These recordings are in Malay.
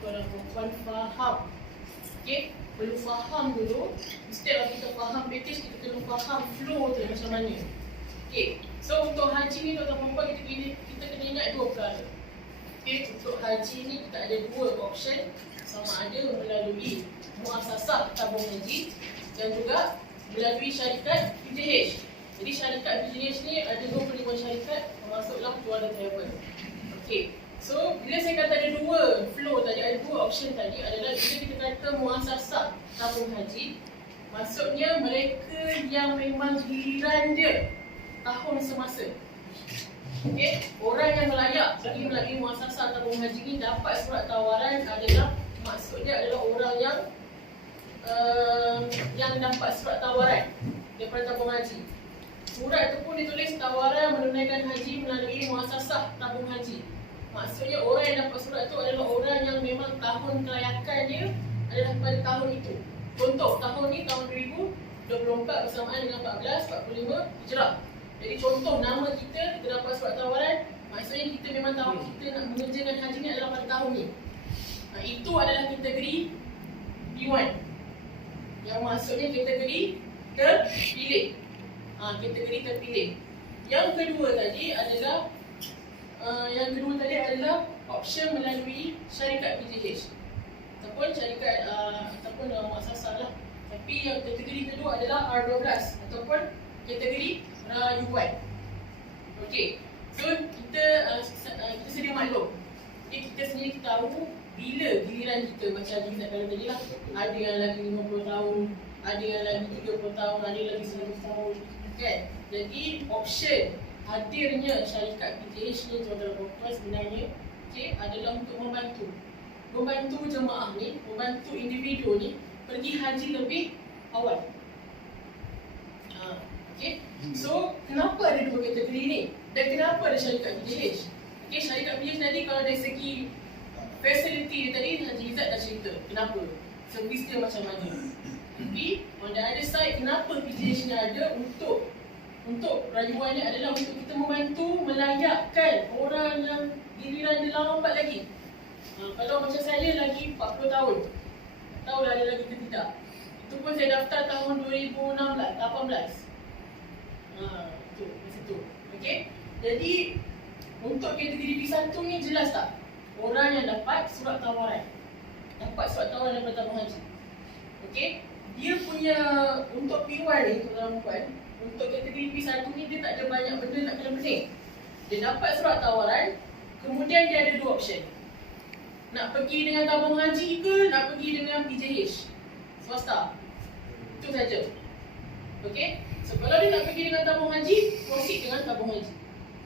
tuan-tuan dan puan-puan faham. Okey, perlu faham dulu. Instead of kita faham package, kita kena faham flow tu macam mana. Okey, so untuk haji ni tuan-tuan dan puan-puan, kita kena ingat dua perkara. Okey, untuk haji ni kita ada dua option, sama ada melalui muasasah tabung haji dan juga melalui syarikat PJH. Jadi syarikat PJH ni ada 25 syarikat, termasuklah Juara Travel. Okey, so bila saya kata ada dua flow tadi, ada dua option tadi, adalah bila kita kata muasasah tabung haji, maksudnya mereka yang memang giliran dia tahun semasa. Okey, orang yang layak bagi melalui muasasah tabung haji ni dapat surat tawaran adalah, maksudnya adalah orang yang dapat surat tawaran daripada tabung haji. Surat itu pun ditulis tawaran menunaikan haji melalui muasasah tabung haji. Maksudnya orang yang dapat surat itu adalah orang yang memang tahun kelayakannya adalah pada tahun itu. Contoh, tahun ni tahun 2024 bersamaan dengan 1445 Hijrah. Jadi contoh nama kita dapat surat tawaran, maksudnya kita memang tahu kita nak mengerjakan haji ni adalah pada tahun ni. Itu adalah kategori P1. Yang maksudnya kategori terpilih. Kategori terpilih. Yang kedua tadi adalah option melalui syarikat PJH ataupun syarikat ataupun muasasah lah. Tapi yang kategori kedua adalah R12 ataupun kategori rayuan. Okey, so kita sedia maklum. Okay, kita sendiri tahu bila giliran kita, macam Aziz kata tadi lah, ada yang lagi 50 tahun, ada yang lagi 30 tahun, ada yang lagi 100 tahun, kan? Jadi option hadirnya syarikat PJH ni tuan-tuan dan puan-puan sebenarnya adalah untuk membantu jemaah ni, membantu individu ni pergi haji lebih awal. Okay, so kenapa ada dua kategori ni dan kenapa ada syarikat PJH? Okay, syarikat PJH tadi kalau dari segi facility tadi Haji Izzat dah cerita kenapa, servis dia macam mana. Tapi on the other side, kenapa PJH ni ada untuk rayuan ni adalah untuk kita membantu melayakkan orang yang giliran dia lambat lagi. Kalau macam saya lagi 40 tahun, tak tahu dah ada lagi ke tidak. Itu pun saya daftar tahun 2018. Itu masa tu. Okey. Jadi untuk kategori P1 ni jelas tak? Orang yang dapat surat tawaran. Dapat surat tawaran daripada tabung haji. Okey. Dia punya untuk P1 ni tuan-tuan puan, untuk kategori P1 ni dia tak ada banyak benda nak kena pening. Dia dapat surat tawaran, kemudian dia ada dua option. Nak pergi dengan tabung haji ke nak pergi dengan PJH swasta. Itu saja. Okey. So kalau dia nak pergi dengan tabung haji, proceed dengan tabung haji.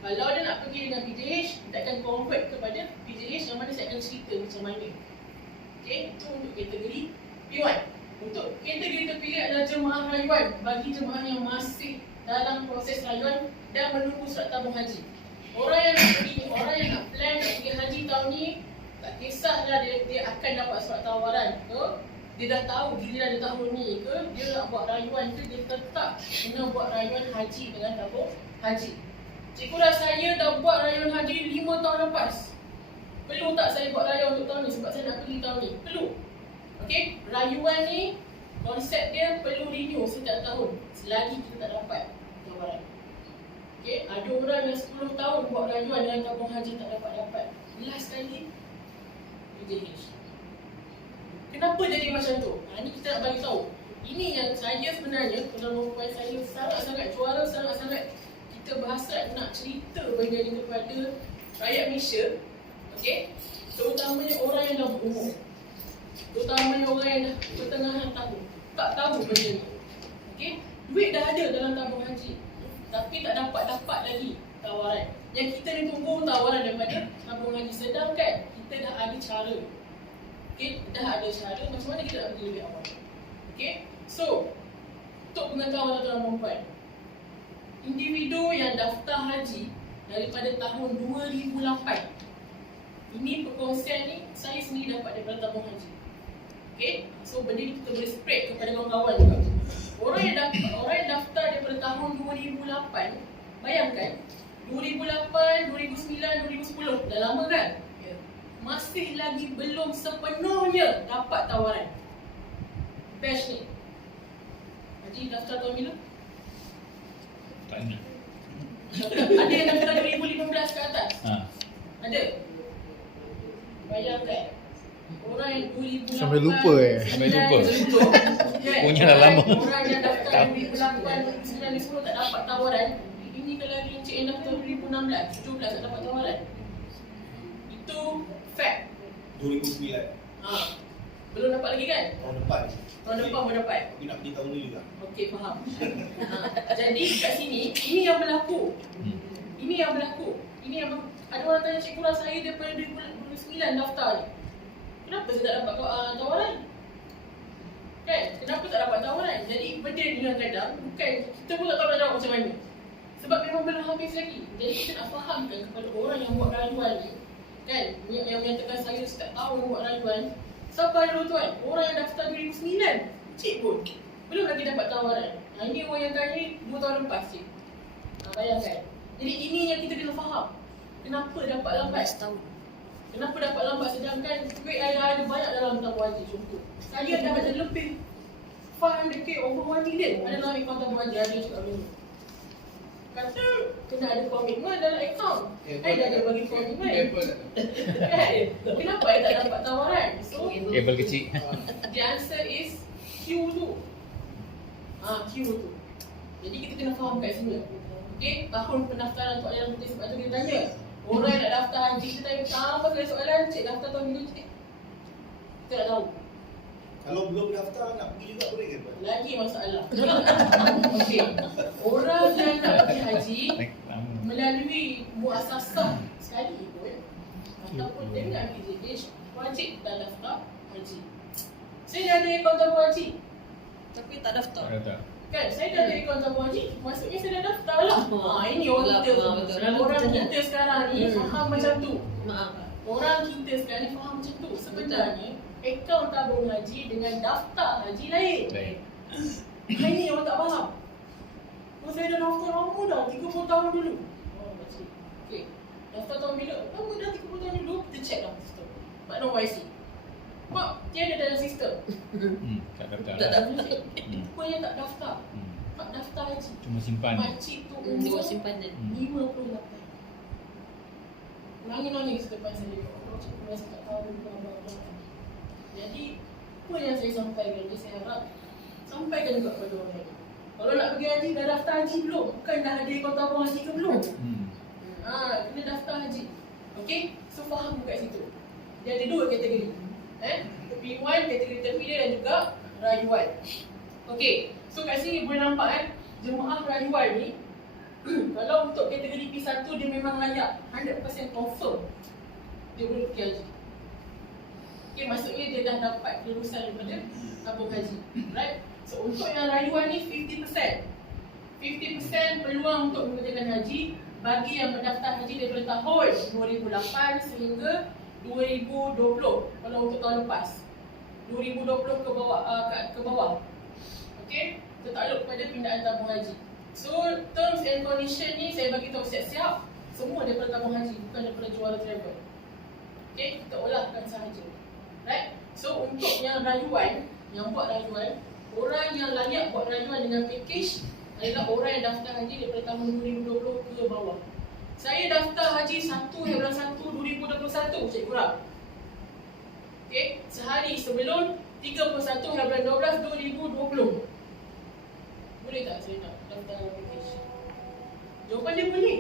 Kalau dia nak pergi dengan PJH, kita akan convert kepada PJH yang mana saya akan cerita macam mana. Okey, itu untuk kategori P1. Untuk kategori terpilih adalah jemaah rayuan, bagi jemaah yang masih dalam proses rayuan dan menunggu surat tabung haji. Orang yang nak plan nak pergi haji tahun ni, tak kisahlah dia akan dapat surat tawaran ke, dia dah tahu giliran dia tahun ni ke, dia nak buat rayuan ke, dia tetap kena buat rayuan haji dengan tabung haji. Cikgu dah saya dah buat rayuan haji 5 tahun lepas. Perlu tak saya buat rayuan untuk tahun ni sebab saya nak pergi tahun ni? Perlu. Okey, rayuan ni konsep dia perlu renew setiap tahun selagi kita tak dapat tawaran. Okey, ada orang yang 10 tahun buat rayuan dengan tabung haji tak dapat. Last kali PJH. Kenapa jadi macam tu? Ini kita nak bagi tahu. Ini yang saya sebenarnya, tuan-tuan saya sangat-sangat juara, sangat-sangat kita berhasrat nak cerita benda ni kepada rakyat Malaysia. Okey, terutamanya orang yang dah berumur, terutamanya orang yang dah pertengahan tahun, tak tahu benda ni. Okey, duit dah ada dalam tabung haji, tapi tak dapat lagi tawaran. Yang kita ni tunggu tawaran daripada tabung haji, sedangkan kita dah ada cara. Okey, dah ada cara macam mana kita nak pergi lebih awal. Okey, so untuk pengetahuan tuan-tuan dan puan, individu yang daftar haji daripada tahun 2008, ini perkongsian ni saya sendiri dapat daripada tabung haji. Okey, so benda ni kita boleh spread kepada kawan-kawan juga. Orang yang daftar daripada tahun 2008, bayangkan 2008, 2009, 2010, dah lama kan? 6 masih lagi belum sepenuhnya dapat tawaran. Batch ni. Haji daftar tahun bila? Tak ingat. Ada yang daftar 2015 ke atas? Ada? Bayangkan. Orang yang 2008 Sampai lupa Sampai lupa. kan? Punya dah lama. Orang yang daftar 2008, 9, 10 tak dapat tawaran. Ini kalau Encik yang daftar 2016, 17 tak dapat tawaran. Itu fact. 2009 Belum dapat lagi kan? tahun depan. Tahun depan baru dapat. Tapi nak pergi tahun ni juga. Okey, faham. Jadi kat sini, ini yang berlaku. Ini yang berlaku. Ini yang ada orang tanya Cikgu lah, saya daripada 2009 daftar ni. Kenapa saya tak dapat tawaran? Kan? Kenapa tak dapat tawaran? Jadi benda ni kadang-kadang bukan kita pun tak tahu nak jawab macam mana. Sebab memang belum habis lagi. Jadi kita nak fahamkan kepada orang yang buat rayuan ni, kan? Yang menyatakan saya tak tahu buat rayuan. Sabar dulu tuan. Orang yang daftar 2009, cik pun belum lagi dapat tawaran. Ini orang yang tanya 2 tahun lepas cik. Bayangkan. Jadi ini yang kita kena faham. Kenapa dapat lambat? Kenapa dapat lambat sedangkan duit ada banyak dalam tabung haji contoh. Saya dah ada lebih 500k over 1 million ada dalam akaun tabung haji ada cakap dulu. Kata kena ada komitmen dalam akaun. Saya dah ada bagi komitmen. Kan? Kenapa saya tak dapat tawaran? So, Apple kecil. the answer is Q tu. Q tu. Jadi kita kena faham kat sini. Okey, tahun pendaftaran soalan putih sebab tu kita tanya. Orang yang nak daftar haji kita tanya sama sekali soalan, cik daftar tahun bila cik? Kita tak tahu. Kalau belum daftar nak pergi juga boleh ke? Lagi masalah. Okey. Orang yang nak pergi haji melalui muasasah sekali pun ataupun dengan PJH wajib dah daftar haji. Saya dah ada akaun tabung haji tapi tak daftar. Kan, saya dah ada akaun tabung haji, maksudnya saya dah daftar lah. Ini orang kita. Orang kita sekarang ni faham macam tu. Orang kita sekarang ni faham macam tu. Sebenarnya akaun tabung haji dengan daftar haji lain. Ini orang tak faham. Saya dah daftar lama dah, 30 tahun dulu. Makcik. Okey. Daftar tahun bila? Lama dah 30 tahun dulu, kita check dalam sistem. But no YC. Mak, tiada dalam sistem. Tak daftar. Tak boleh. Rupanya tak daftar. Tak daftar haji. Cuma simpan. Makcik tu umur simpanan 58. Nangis-nangis depan saya. Oh, cikgu rasa tak tahu. Bla, bla, bla. Jadi, apa yang saya sampaikan ni, saya harap sampaikan juga kepada orang lain. Kalau nak pergi haji, dah daftar haji belum? Bukan dah ada akaun tabung haji ke belum? Kena daftar haji. Okey? So, faham kat situ. Dia ada 2 kategori. P1, kategori terpilih dan juga rayuan. Okey. So, kat sini boleh nampak jemaah rayuan ni kalau untuk kategori P1 dia memang layak 100% confirm dia boleh pergi haji. Okay, maksudnya dia dah dapat kelulusan daripada tabung haji. Right? So untuk yang rayuan ni 50%. 50% peluang untuk mengerjakan haji bagi yang mendaftar haji daripada tahun 2008 sehingga 2020 kalau untuk tahun lepas. 2020 ke bawah. Okey, tertakluk kepada pindaan tabung haji. So terms and condition ni saya bagi tahu siap-siap semua daripada tabung haji bukan daripada juara travel. Okey, kita olahkan sahaja. Right? So untuk yang rayuan, yang buat rayuan, orang yang layak buat rayuan dengan package adalah orang yang daftar haji daripada tahun 2020 ke bawah. Saya daftar haji 1/1/2021 Cikgu Rab. Okey, sehari sebelum 31/12/2020. Boleh tak saya nak daftar package? Jawapan dia boleh.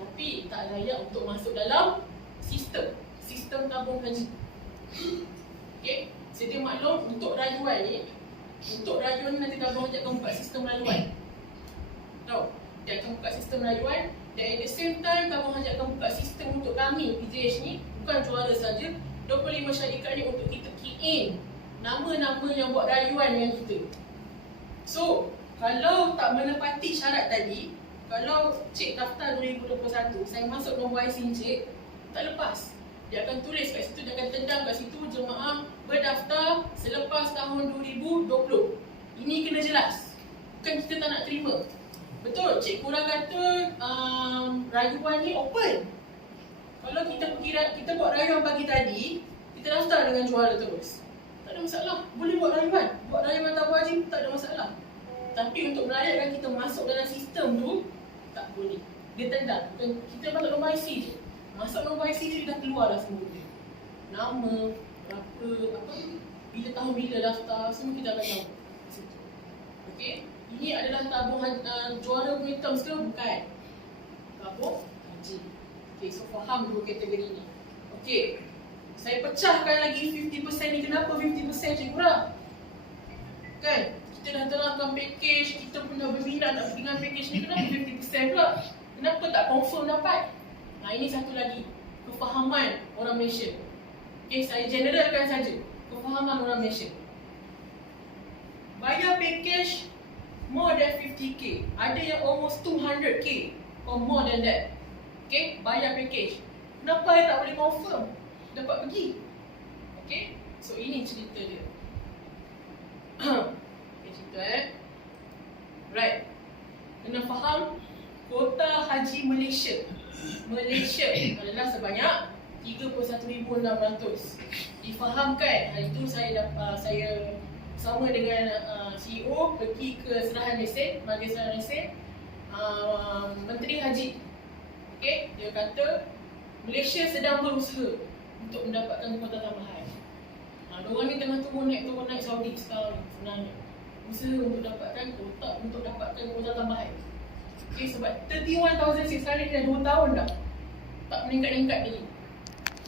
Tapi tak layak untuk masuk dalam sistem tabung haji. Okey, sedia maklum untuk rayuan ni, nanti tabung haji akan buka sistem rayuan. Tahu? Dia akan buka sistem rayuan dan at the same time tabung haji akan buka sistem untuk kami PJH ni, bukan juara saja, 25 syarikat ni untuk kita key in nama-nama yang buat rayuan dengan kita. So, kalau tak menepati syarat tadi, kalau cik daftar 2021, saya masuk nombor IC cik, tak lepas. Dia akan tulis kat situ, dia akan tendang kat situ jemaah berdaftar selepas tahun 2020. Ini kena jelas. Bukan kita tak nak terima. Betul, cikgu orang kata rayuan ni open. Kalau kita buat rayuan pagi tadi, kita daftar dengan juara terus. Tak ada masalah. Boleh buat rayuan. Buat rayuan tabung haji tak ada masalah. Tapi untuk melayakkan kita masuk dalam sistem tu, tak boleh. Dia tendang. Bukan kita masuk nombor IC je. Masuk nombor IC je, dia dah keluar dah semua dia. Nama, berapa, bila tahun bila daftar, semua kita akan tahu. Okey. Ini adalah tabung juara punya terms ke? Bukan. Tabung haji. Okey, so faham dua kategori ni. Okey. Saya pecahkan lagi 50% ni. Kenapa 50% Cikgu Ra? Kan? Kita dah terangkan package, kita pun dah berminat nak dengan package ni. Kenapa 50% pula? Kenapa tak confirm dapat? Nah, ini satu lagi. Kefahaman orang Malaysia. Okey, saya generalkan saja. Kefahaman orang Malaysia. Bayar package more than 50k. Ada yang almost 200k or more than that. Okay, bayar package. Kenapa saya tak boleh confirm dapat pergi? Okay, so ini cerita dia. Okay, cerita Right. Kena faham kuota haji Malaysia. Malaysia adalah sebanyak 31,600. Difahamkan. Hari itu saya sama dengan CEO pergi ke serahan lesen, majlis serahan lesen, Menteri Haji. Okey, dia kata Malaysia sedang berusaha untuk mendapatkan kuota tambahan. Diorang ni tengah turun naik Saudi sekarang sebenarnya. Usaha untuk dapatkan kuota tambahan. Okey, sebab 31,600 dah 2 tahun dah tak meningkat-meningkat lagi.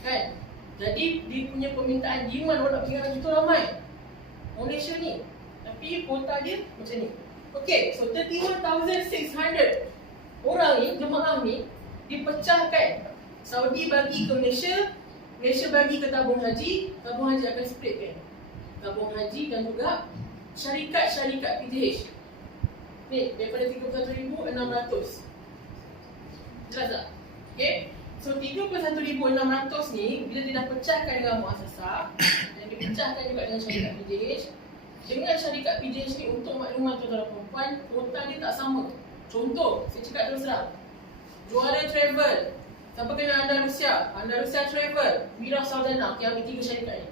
Kan? Jadi dia punya permintaan demand orang nak pergi haji tu ramai. Malaysia ni. Tapi kuota dia macam ni. Okey, so 31,600 orang ni, jemaah ni dipecahkan. Saudi bagi ke Malaysia, Malaysia bagi ke tabung haji akan split kan. Tabung haji dan juga syarikat PJH. Ni daripada 31,600. Jelas tak? Okey. So 31,600 ni bila dia dah pecahkan dengan muasasah dan dipecahkan juga dengan syarikat PJH. Dengan syarikat PJH ni untuk maklumat tuan-tuan dan puan-puan, kuota dia tak sama. Contoh, saya cakap terus terang. Juara travel. Siapa kena Andalusia Travel, Wira Saldana. Okay, ambil 3 syarikat ni.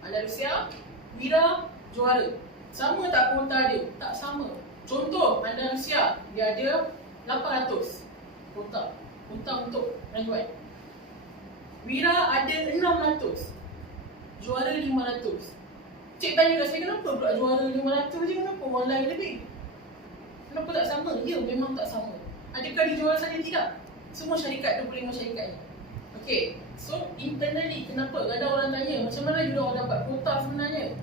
Andalusia, Wira, juara. Sama tak kuota dia? Tak sama. Contoh, Andalusia, dia ada 800 kuota untuk rayuan. Wira ada 600. Juara 500. Cik tanya kat saya, kenapa pula juara 500 je? Kenapa orang lain lebih? Kenapa tak sama? Ya, memang tak sama. Adakah dijual saja? Tidak. Semua syarikat, 25 syarikat ni. Okay, so internally kenapa? Kadang orang tanya, macam mana you orang dapat kuota sebenarnya?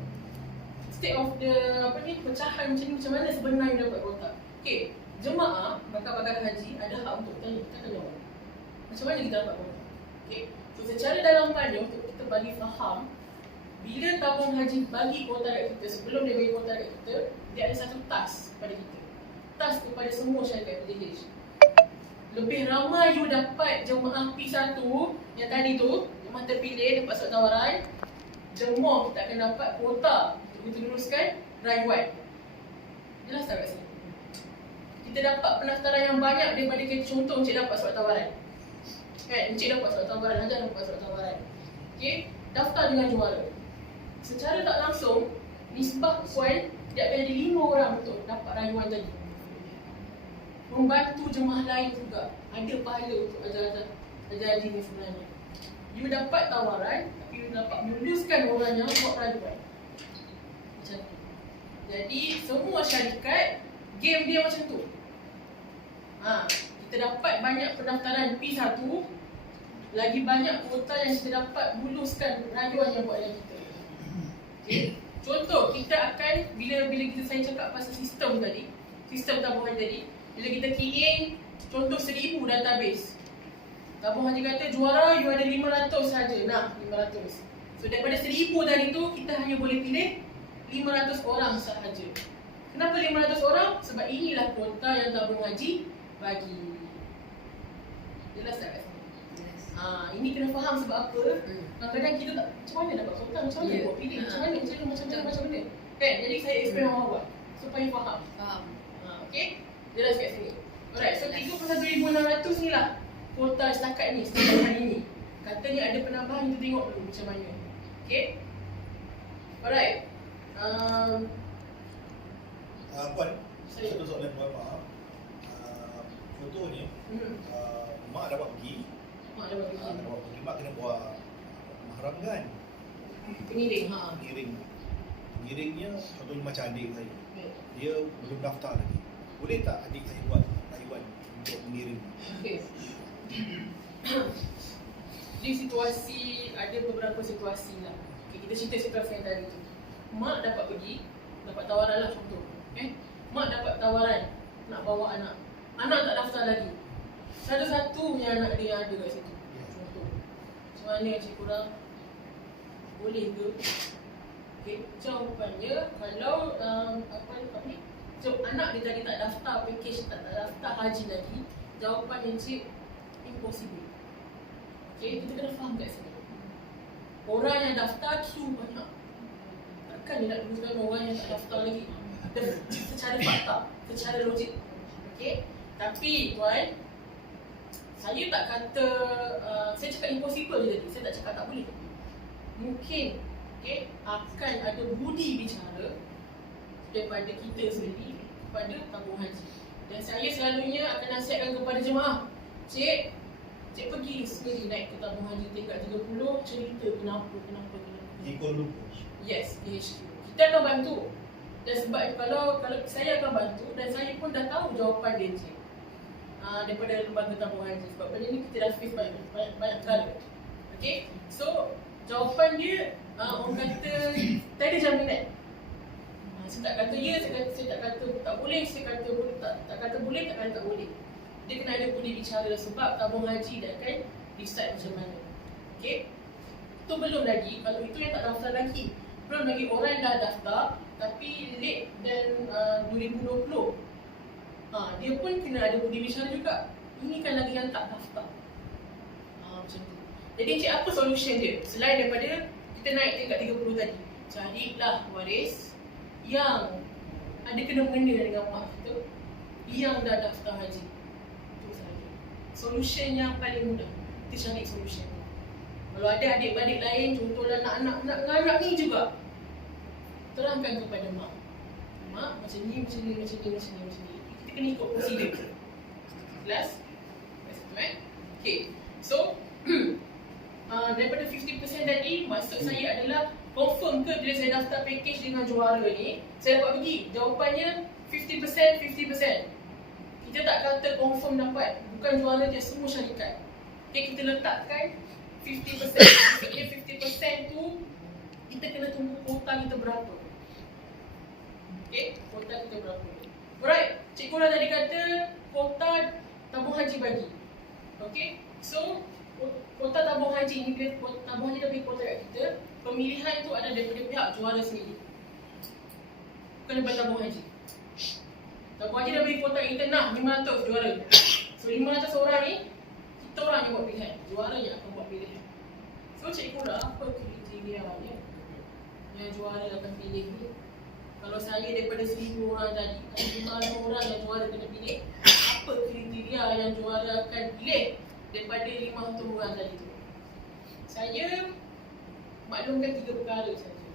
State of the pecahan macam ni, macam mana sebenarnya dapat kuota? Okay, jemaah bakal haji ada hak untuk tanya. Kita akan jawab. Macam mana kita dapat kuota? Okay, so secara dalamannya untuk kita bagi faham, bila tabung haji bagi kuota kat kita, sebelum dia bagi kuota kat kita, dia ada satu task pada kita. Task kepada semua syarikat PJH. Lebih ramai you dapat jemaah P1 yang tadi tu, jemaah terpilih dapat surat tawaran, the more kita akan dapat kuota untuk teruskan rayuan. Jelas tak kat sini? Kita dapat pendaftaran yang banyak daripada kita. Contoh Encik dapat surat tawaran. Kan, Encik dapat surat tawaran, Hajar dapat surat tawaran. Okay, daftar dengan juara. Secara tak langsung, nisbah puan dia akan jadi 5 orang untuk dapat rayuan tadi. Membantu jemaah lain juga. Ada pahala untuk ajar haji ni sebenarnya. You dapat tawaran, tapi you dapat meluluskan orang yang buat rayuan. Macam tu. Jadi semua syarikat game dia macam tu. Kita dapat banyak pendaftaran P1, lagi banyak kuota yang kita dapat luluskan rayuan yang buat dengan kita. Okay. Contoh, kita akan bila saya cakap pasal sistem tadi, sistem tabung haji tadi, bila kita key in contoh 1,000 database, tabung haji kata juara you ada 500 saja. Nah, 500. So daripada 1,000 tadi tu kita hanya boleh pilih 500 orang sahaja. Kenapa 500 orang? Sebab inilah kuota yang tabung haji bagi. Jelas tak kat sini? Ini kena faham sebab apa? Kadang-kadang kita tak, macam mana dapat kuota, macam mana buat pilih, macam mana. Kan? Jadi saya explain awal supaya faham. Okay? Jelas kat sini. Alright, so 31,600 ni lah kuota setakat hari ni. Katanya ada penambahan, kita tengok dulu macam mana. Okay? Alright. Puan, Sorry. satu soalan mohon maaf. Contohnya, mak dapat pergi, Mak ada bagi dapat pergi, mak kena buat mahram kan? pengiring. Ha. Pengiringnya contohnya macam adik saya, Okay. dia belum daftar lagi. Boleh tak adik saya buat rayuan untuk pengiring? Okay. Di situasi, ada beberapa situasi lah. Okay, kita cerita situasi yang tadi tu. Mak dapat pergi, dapat tawaran lah contoh. Mak dapat tawaran nak bawa anak. Anak tak daftar lagi. Satu-satunya anak dia ada kat situ. Contoh. Macam mana Cik Kurang? Boleh ke? Okay, jawapannya kalau apa ni? So, anak dia tadi tak daftar package, tak daftar haji lagi, jawapan Encik impossible. Okay, kita kena faham kat sini. Orang yang daftar queue banyak. Takkan dia nak teruskan orang yang tak daftar lagi. Secara fakta, secara logik. Okay, tapi tuan, saya tak kata, saya cakap impossible je tadi, saya tak cakap tak boleh. Mungkin, okay, akan ada budi bicara daripada kita sendiri kepada tabung haji. Dan saya selalunya akan nasihatkan kepada jemaah, Cik pergi sendiri naik ke tabung haji tingkat 30, cerita kenapa. Di Kuala Lumpur. Yes, di HQ. Kita akan bantu. Dan sebab kalau saya akan bantu dan saya pun dah tahu jawapan dia, Cik. Daripada lembaga tabung haji. Sebab benda ni kita dah face banyak kali. Okay, so jawapan dia orang kata tak ada jaminan. Saya tak kata ya, saya tak kata tak boleh, saya kata boleh, tak kata boleh, tak kata tak boleh. Dia kena ada budi bicara sebab tabung haji dah akan decide macam mana. Okay, itu belum lagi, kalau itu yang tak daftar lagi. Belum lagi orang yang dah daftar tapi late dan 2020. Dia pun kena ada budi bicara juga. Ini kan lagi yang tak daftar. Macam tu. Jadi Cik, apa solution dia? Selain daripada kita naik tingkat 30 tadi, carilah waris yang ada kena mengena dengan mak kita yang dah daftar haji. Itu sahaja. Solution yang paling mudah, kita cari solution. Kalau ada adik-beradik lain, contohlah anak-anak ni juga, terangkan kepada mak. Mak, macam ni. Kita kena ikut prosedur. Jelas? Okay, so daripada 50% tadi, maksud saya adalah confirm ke bila saya daftar package dengan juara ni, saya dapat pergi? Jawapannya 50%. Kita tak kata confirm dapat, bukan juara je, semua syarikat. Okay, kita letakkan 50%. Maksudnya 50% tu kita kena tunggu kuota kita berapa. Okay, kuota kita berapa. Alright, Cikgu tadi kata kuota tabung haji bagi. Okay, so kuota tabung haji ni, bila tabung haji dah bagi kuota kat kita, pemilihan tu ada daripada pihak juara sendiri, bukan daripada tabung haji. Tabung haji dah bagi kuota kita, nak 500 juara. So 500 orang ni, kita orang yang buat pilihan, juara yang akan buat pilihan. So Cikgu apa kriterianya yang juara akan pilih ni? Kalau saya daripada 1000 orang tadi, ada 500 orang yang juara kena pilih, apa kriteria yang juara akan pilih daripada 500 orang tadi tu? Saya maklumkan 3 perkara saja.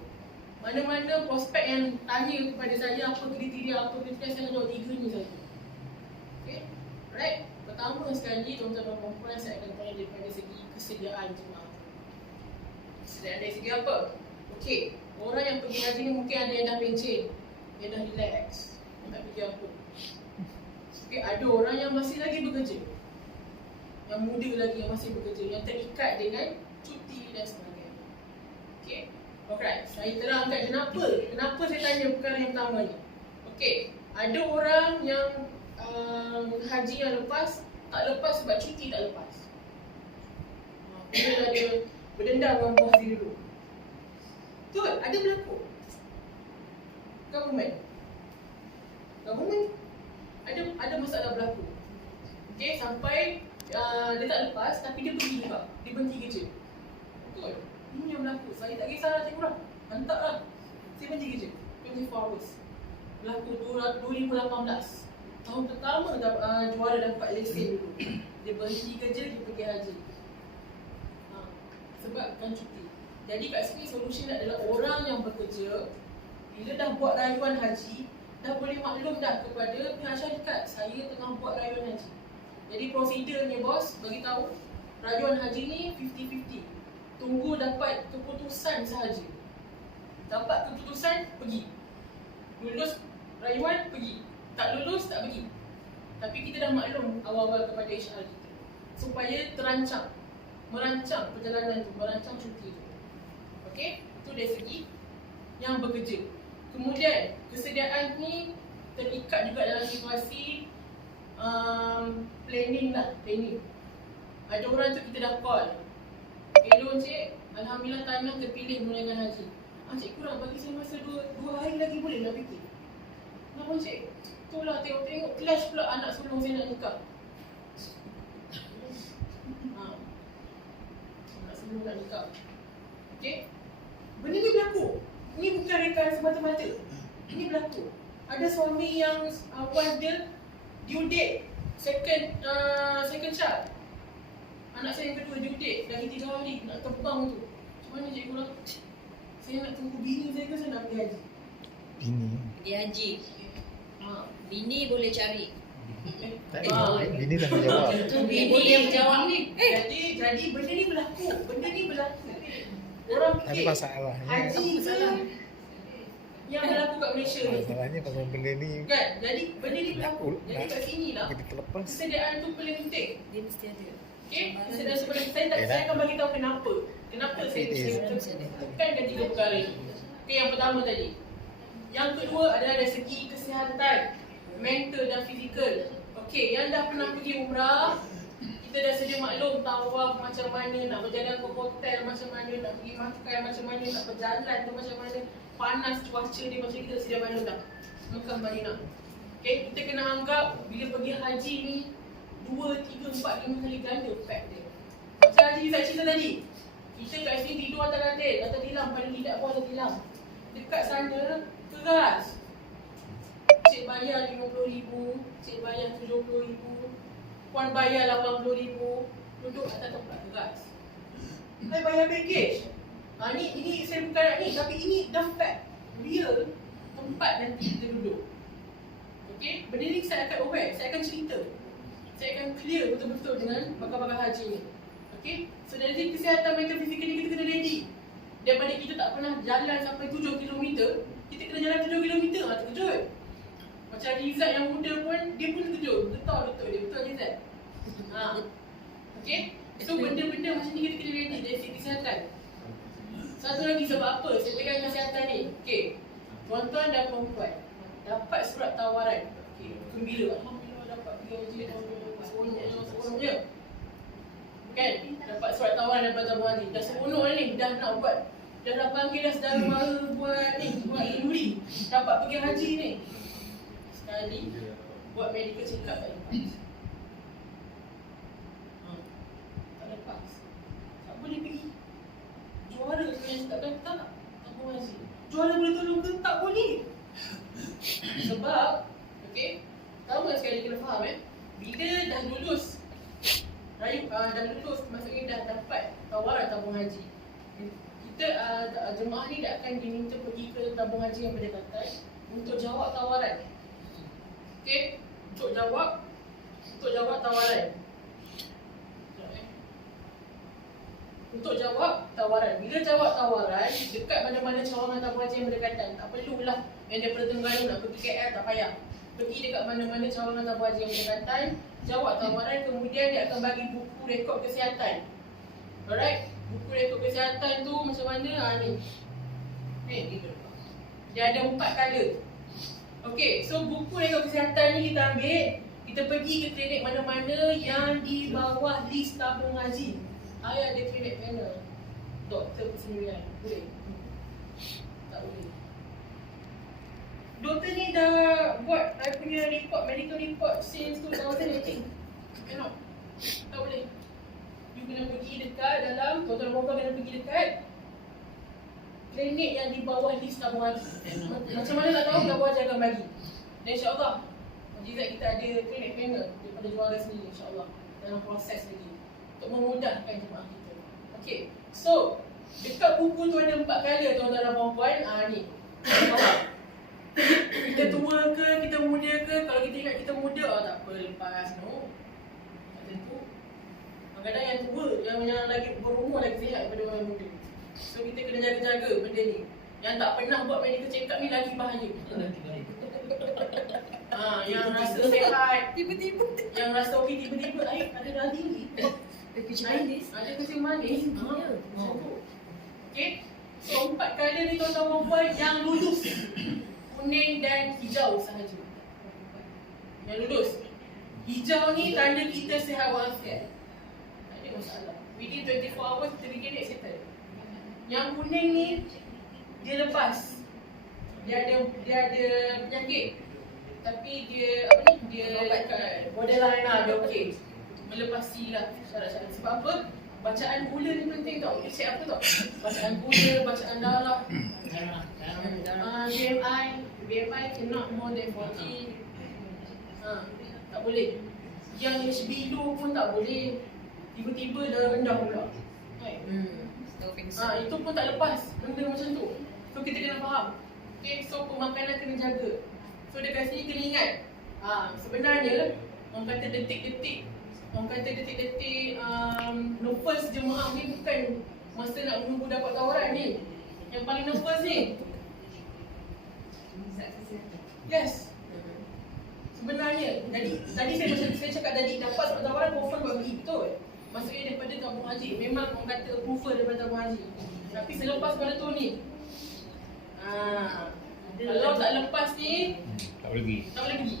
Mana-mana prospek yang tanya kepada saya apa kriteria, saya akan jawab 3 ni saja. Okay, alright. Pertama sekali, tuan-tuan dan puan-puan, saya akan tanya daripada segi kesediaan jemaah. Kesediaan dari segi apa? Okay, orang yang pergi haji ni mungkin ada yang dah pencen, yang dah relax, yang tak pergi apa. Okay, ada orang yang masih lagi bekerja, yang muda lagi yang masih bekerja, yang terikat dengan cuti dan sebagainya. Okay, alright, saya terangkan kenapa saya tanya perkara yang pertama ni. Okay, ada orang yang haji yang lepas, tak lepas sebab cuti tak lepas. Dia ada berdendam dengan bos dia dulu. Betul, ada berlaku. Government ada masalah berlaku. Okay, sampai dia tak lepas tapi dia pergi juga, dia berhenti kerja. Betul, ini yang berlaku. Saya tak kisahlah cikgu lah, hantar lah, saya berhenti kerja 24 hours. Berlaku 2018, tahun pertama juara dapat lesen dulu. Dia berhenti kerja, dia pergi haji. sebab kan cuti. Jadi kat sini solution adalah orang yang bekerja bila dah buat rayuan haji, dah boleh maklum dah kepada pihak syarikat, saya tengah buat rayuan haji. Jadi prosedurnya bos bagi tahu rayuan haji ni 50-50. Tunggu dapat keputusan sahaja. Dapat keputusan, pergi. Lulus rayuan, pergi. Tak lulus, tak pergi. Tapi kita dah maklum awal-awal kepada HR kita supaya merancang perjalanan tu, merancang cuti tu. Okey, itu dari segi yang bekerja. Kemudian kesediaan ni terikat juga dalam situasi planning. Ada orang tu kita dah call, hello cik, alhamdulillah tanah terpilih menunaikan haji. Cik kurang bagi saya masa 2 hari lagi boleh nak fikir. Kenapa cik? Itulah tengok-tengok clash pula anak sulung saya nak nikah. Anak sulung nak nikah. Okey? Benda ni berlaku. Ini bukan rekaan semata-mata. Ini berlaku. Ada suami yang wife dia due date second child. Anak saya yang kedua due date lagi 3 hari nak terbang tu. Macam mana cikgu lah? Saya nak tunggu bini saya ke saya nak pergi haji? Pergi haji. Bini boleh cari. Bini tanggung jawab. Itu bini yang jawab ni. Jadi benda ni berlaku. Orang Tapi fikir masalahnya haji salah yang berlaku kat Malaysia ni. Masalahnya pasal benda ni Kan? Jadi benda ni berlaku. Jadi nak kat sini lah kita terlepas. kesediaan tu paling penting. Dia mesti ada. Okay? Kesediaan seperti saya akan bagi tahu kenapa. Kenapa saya tekan ketiga perkara ni. Okay, yang pertama tadi. Yang kedua adalah dari segi kesihatan mental dan fizikal. Okay, yang dah pernah pergi umrah, kita dah sedia maklum tawaf macam mana, nak berjalan ke hotel macam mana, nak pergi makan macam mana, nak berjalan tu macam mana, panas cuaca dia macam kita sedia maklum dah. Mekah Madinah. Okay, kita kena anggap bila pergi haji ni 2, 3, 4, 5 kali ganda pack dia. Macam Haji Izzat cerita tadi, kita kat sini tidur atas katil, atas tilam, pada lidak bawah atas tilam. Dekat sana keras. Cik bayar RM50,000, cik bayar RM70,000, puan bayar RM80,000, duduk atas tempat keras. Saya bayar package. Ini saya bukan nak ni, tapi ini dah fact real tempat nanti kita duduk. Okay, benda ni saya akan aware, saya akan cerita. Saya akan clear betul-betul dengan bakal-bakal haji ni. Okay, so dari segi kesihatan mental fizikal ni kita kena ready. Daripada kita tak pernah jalan sampai 7 km, kita kena jalan 7 km, terkejut. Macam Haji Izzat yang muda pun, dia pun terkejut. Betul dia, betul Haji Izzat. Okay, so benda-benda macam ni kita kena ready dari segi kesihatan. Satu lagi sebab apa saya pegang kesihatan ni. Okay, tuan-tuan dan perempuan dapat surat tawaran. Okay, gembira. Alhamdulillah dapat pergi haji, seronoknya. Kan, dapat surat tawaran daripada tabung haji. Dah seronok dah ni, dah nak buat. Dah panggil dah saudara mara buat induri. Dapat pergi haji ni. Sekali buat medical check up tak lepas. Tak lepas. Tak boleh pergi. Juara ke yang cakapkan tak? Tabung haji. Juara boleh tolong ke? Tak boleh. Sebab, okay, tahu tak sekali kena faham bila dah lulus dah lulus, maksudnya dah dapat tawaran tabung haji, kita jemaah ni dah akan diminta pergi ke tabung haji yang berdekatan untuk jawab tawaran. Okay, untuk jawab tawaran. Untuk jawab tawaran. Bila jawab tawaran, dekat mana-mana cawangan tabung haji yang berdekatan, tak perlulah yang daripada Terengganu nak pergi KL, tak payah. Pergi dekat mana-mana cawangan tabung haji yang berdekatan, jawab tawaran, kemudian dia akan bagi buku rekod kesihatan. Alright? Buku rekod kesihatan tu macam mana? Ni. Dia ada 4 color. Okay, so buku rekod kesihatan ni kita ambil, kita pergi ke klinik mana-mana yang di bawah list tabung haji. Ada klinik panel doktor persendirian. Boleh? Tak boleh. Doktor ni dah buat I punya report, medical report since 2018. Cannot. Tak boleh. You kena pergi dekat dalam, tuan-tuan perempuan kena pergi dekat klinik yang di bawah list tabung haji. Macam mana nak tahu, tabung haji akan bagi. Dan insyaAllah Haji Izzat kita ada klinik panel daripada juara sendiri, insyaAllah dalam proses lagi untuk memudahkan jemaah kita. Okay, So, dekat buku tu ada 4 color tuan-tuan dan puan-puan. Ni. Nampak? Kita tua ke, kita muda ke? Kalau kita ingat kita muda, tak apa, lepas. No. Tak tentu. Kadang-kadang yang tua, yang lagi berumur lagi sihat daripada orang muda. So, kita kena jaga-jaga benda ni. Yang tak pernah buat medical check up ni lagi bahaya. Yang rasa sihat, Tiba-tiba yang rasa okey, tiba-tiba air ada darah tinggi. Kencing manis. Ada kencing manis. Macam tu. Okay. So 4 color ni tuan-tuan perempuan yang lulus. Kuning dan hijau sahaja. Yang lulus. Hijau ni tanda kita sihat walafiat. Tak ada masalah. Within 24 hours kita bikin settle. Yang kuning ni dia lepas. Dia ada penyakit. Tapi dia borderline lah, dia okey. Melepasi lah syarat-syarat. Sebab apa? Bacaan gula ni penting tau. Dia check apa tau? Bacaan gula, bacaan darah. BMI cannot more than 40. Tak boleh. Yang HB low pun tak boleh. Tiba-tiba darah rendah pula. Itu pun tak lepas. Benda macam tu. So kita kena faham. Okay, so pemakanan kena jaga. So dekat sini kena ingat. Sebenarnya orang kata detik-detik nervous jemaah ni bukan masa nak menunggu dapat tawaran ni. Yang paling nervous ni. Yes. Sebenarnya tadi saya cakap tadi dapat surat tawaran confirm bagi betul. Maksudnya daripada tabung haji. Memang orang kata approval daripada tabung haji. Tapi selepas pada tu ni kalau tak lepas ni Tak boleh pergi. tak boleh pergi.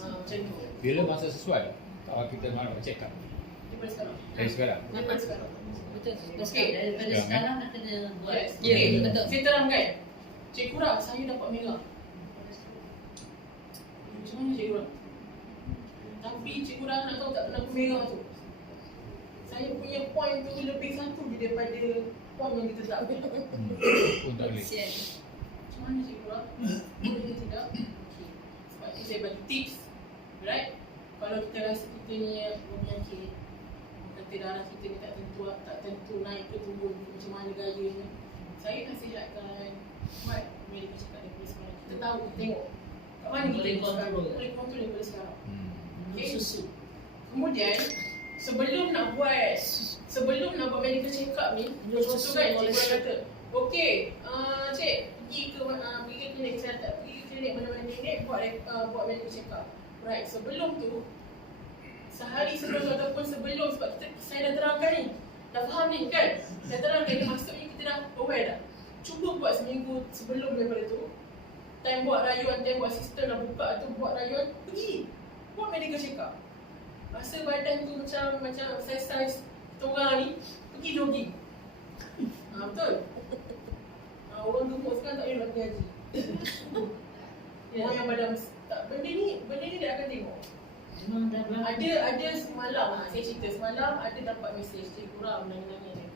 Macam tu. Bila masa sesuai, kalau kita nak check up. Daripada sekarang. Dari sekarang. Daripada sekarang. Betul. Okey. Daripada Sekarang, sekarang nak kena buat. Yes. Ya, Okay. betul. Saya terangkan. Cik Kura, saya dapat merah. Macam mana Cik Kura? Tapi Cik Kura nak tahu tak kenapa merah tu? Saya punya point tu lebih satu je daripada point yang kita tak boleh. Pun tak boleh. Sian. Macam mana Cik Kura? Boleh ke tidak? Okay. Sebab tu saya bagi tips. Right? Kalau kita rasa kita ni berpenyakit, kata darah kita ni tak tentu naik ke turun, macam mana gayanya, saya nasihatkan buat medical check up daripada sekarang. Kita tahu, kita tengok kat mana kita Boleh sekarang. kontrol. Boleh kontrol daripada sekarang. Okay. Susu. Kemudian sebelum nak buat medical check up ni, contoh kan cikgu orang kata, okey, cik pergi ke klinik kesihatan, pergi ke klinik mana-mana klinik buat medical check up. Right, sebelum tu sehari sebelum ataupun sebelum, sebab saya dah terangkan ni, dah faham ni kan, dah terangkan ni, maksudnya kita dah aware dah. Cuba buat seminggu sebelum daripada tu, time buat rayuan, time buat sistem dah buka tu, buat rayuan, pergi buat medical check up. Rasa badan tu macam size kita orang ni, pergi jogging. Betul? Orang gemuk sekarang tak boleh nak pergi haji. Orang yang badan tak, benda ni dia akan tengok. Memang dah Ada semalam, saya cerita semalam ada dapat mesej Cik Kura menangis-nangis dia.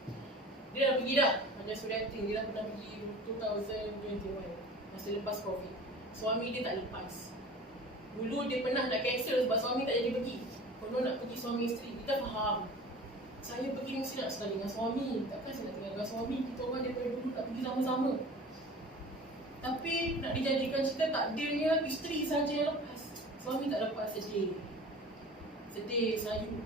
Dia dah pergi dah, macam Suriatin, dia dah pernah pergi 2021 masa lepas Covid. Suami dia tak lepas. Dulu dia pernah nak cancel sebab suami tak jadi pergi. Kalau nak pergi suami isteri, kita faham. Saya pergi mesti nak sekali dengan suami. Takkan saya nak tinggal dengan suami, kita orang daripada dulu nak pergi sama-sama. Tapi nak dijadikan cerita takdirnya isteri saja yang lepas. Suami tak lepas, sedih. Sedih, sayu.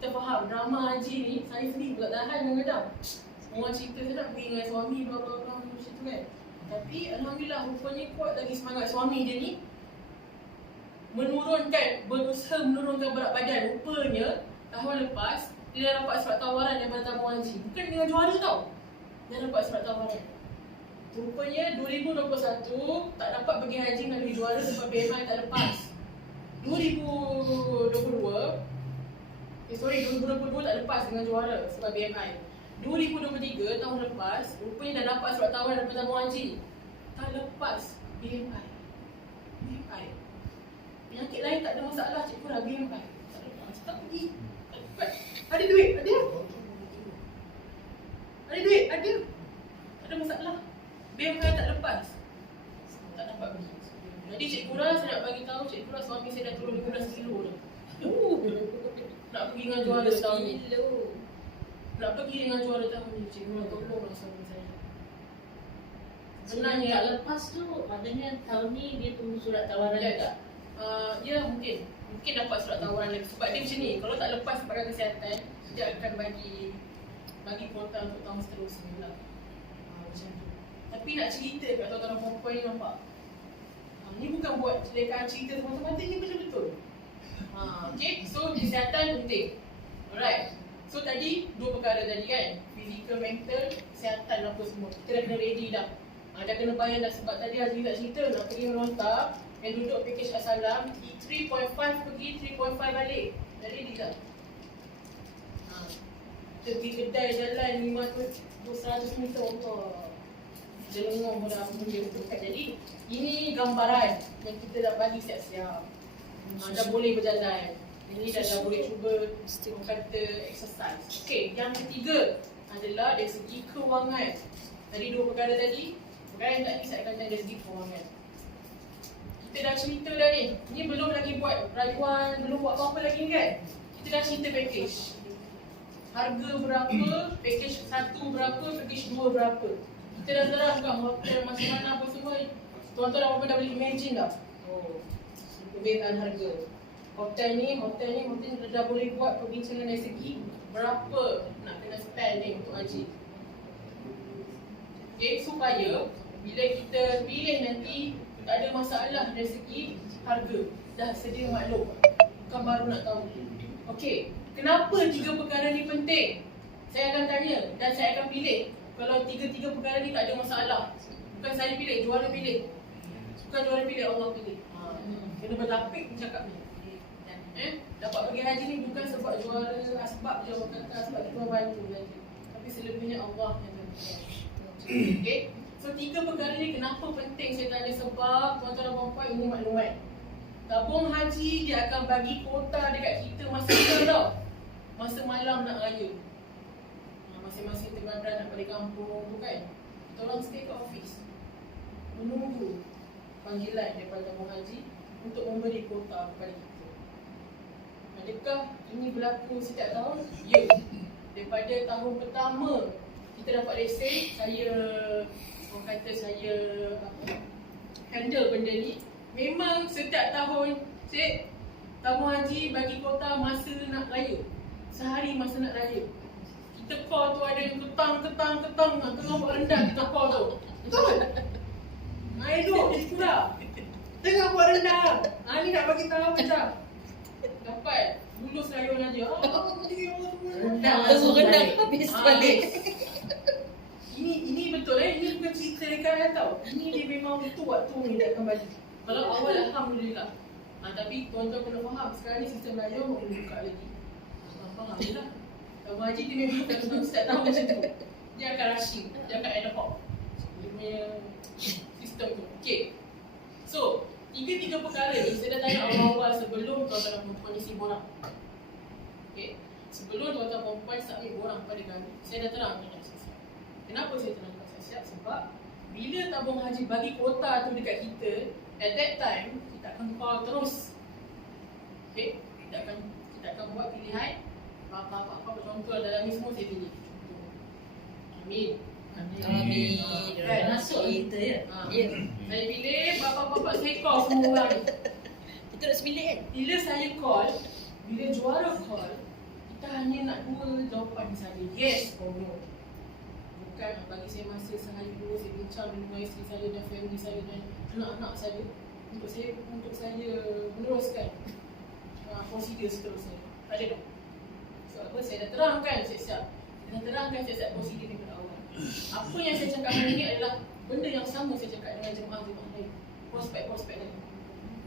Kita faham, drama haji ni, saya sendiri pula tahan kadang-kadang. Orang cerita saya nak pergi dengan suami, bla-bla-bla macam tu kan. Tapi Alhamdulillah, rupanya kuat lagi semangat suami dia ni. Berusaha menurunkan berat badan. Rupanya, tahun lepas, dia dah dapat surat tawaran daripada tabung haji. Bukan dengan juara tau. Dia dapat surat tawaran. Rupanya 2021 tak dapat pergi haji dengan juara sebab BMI tak lepas. 2022 tak lepas dengan juara sebab BMI. 2023 tahun lepas, rupanya dah dapat surat tawaran daripada tabung haji. Tak lepas BMI. Penyakit lain tak ada masalah, Cik Kura, BMI tak lepas, tak pergi. Tak lepas. Ada duit? Ada. Ada duit? Ada. Tak ada masalah. BMI tak lepas, tak dapat pergi. Jadi Cik Kura, saya nak bagi tahu Cik Kura, suami saya dah turun 15 kilo dah. Nak pergi dengan juara setahun ni. nak pergi dengan juara tahun ni, cikgu tolonglah sama saya. Sebenarnya Sebenarnya, tak lepas tu, maknanya tahun ni dia tunggu surat tawaran Ya, juga. ya mungkin dapat surat tawaran lagi. Sebab dia macam ni, kalau tak lepas pakar kesihatan, dia akan bagi kuota untuk tahun seterusnya lah. Macam tu. Tapi nak cerita kat tuan-tuan perempuan ni nampak. Ni bukan buat lekaan cerita semata-mata, ni betul-betul. Okay, so kesihatan penting. Alright. So tadi, dua perkara tadi kan, fizikal, mental, kesihatan apa semua. Kita dah kena ready dah. Dah kena bayar dah sebab tadi Haji tak cerita nak pergi meronta yang duduk package Asalam 3.5 pergi 3.5 balik. Dah ready tak? Kita pergi kedai jalan 500 meter Allah. Jelengong pun dah punya betul kan. Jadi ini gambaran yang kita dah bagi siap-siap. Dah boleh berjalan. Ini dah boleh cuba orang kata exercise. Okey, yang ketiga adalah dari segi kewangan. Tadi dua perkara tadi, perkara yang tadi saya akan dari segi kewangan. Kita dah cerita dah ni. Ni belum lagi buat rayuan, belum buat apa-apa lagi ni kan. Kita dah cerita package. Harga berapa, package 1 berapa, package 2 berapa. Kita dah terangkan hotel macam mana apa semua. Tuan-tuan apa dah boleh imagine dah. Perbezaan harga. Hotel ni dah boleh buat perbincangan dari segi berapa nak kena spend ni untuk haji. Okay, supaya bila kita pilih nanti tak ada masalah dari segi harga. Dah sedia maklum. Bukan baru nak tahu. Okey, kenapa tiga perkara ni penting? Saya akan tanya dan saya akan pilih. Kalau tiga-tiga perkara ni tak ada masalah. Bukan saya pilih, juara pilih. Bukan juara pilih, Allah pilih. Kena berlapik cakap ni. Dapat pergi haji ni bukan sebab juara asbab je orang kata, sebab kita bantu saja. Tapi selebihnya Allah yang tentukan. Okey. So tiga perkara ni kenapa penting saya tanya, sebab tuan-tuan dan puan-puan ini maklumat. Tabung haji dia akan bagi kuota dekat kita masa tau. Masa malam nak raya. Masing-masing tengah nak balik kampung tu kan. Kita orang stay kat office. Menunggu panggilan daripada tabung haji untuk memberi kuota kepada kita. Adakah ini berlaku setiap tahun? Ya. Daripada tahun pertama kita dapat lesen, orang kata saya handle benda ni. Memang setiap tahun tabung haji bagi kuota masa nak raya. Sehari masa nak raya. Kita call tu ada yang ketang tengah buat rendang kita call tu. Betul? Aduh, itu lah. Tengah buat rendang. Ni nak bagi tahu macam dapat bulus rayuan aja. Langsung rendang habis balik. Ini betul ini bukan cerita dekat tau. Ini dia memang betul waktu ni dia akan balik. Kalau awal alhamdulillah. Tapi tuan-tuan kena faham sekarang ni sistem rayuan boleh buka lagi. Faham je lah. Tabung haji dia memang tak tahu setiap tahun macam tu. Dia akan rushing, dia akan ad hoc. Dia punya sistem tu. Okay. So, tiga-tiga perkara ni saya dah tanya awal-awal sebelum tuan-tuan dan perempuan isi borang. Okay. Sebelum tuan-tuan perempuan submit borang pada kami, saya dah terang dengan siap-siap. Kenapa saya terang dengan siap-siap? Sebab bila tabung haji bagi kuota tu dekat kita, at that time, kita akan call terus. Okay. Kita akan buat pilihan. Apa contoh dalam ni semua saya pilih. Amin. Amin. Kan? Masuk kita ya. Ya. Saya pilih, bapak-bapak saya call semua orang ni. Kita nak sembilan kan? Bila saya call, bila juara call, kita hanya nak dua jawapan saja. Yes or no. Bukan bagi saya masa sehari dua, saya bincang dengan isteri saya dan family saya dan anak-anak saya untuk saya meneruskan prosedur seterusnya. Tak ada tak? Sebab apa? Saya dah terangkan siap-siap. Saya dah terangkan siap-siap prosedur ni pada awal. Apa yang saya cakap hari ni adalah benda yang sama saya cakap dengan jemaah-jemaah lain. Prospek-prospek lain.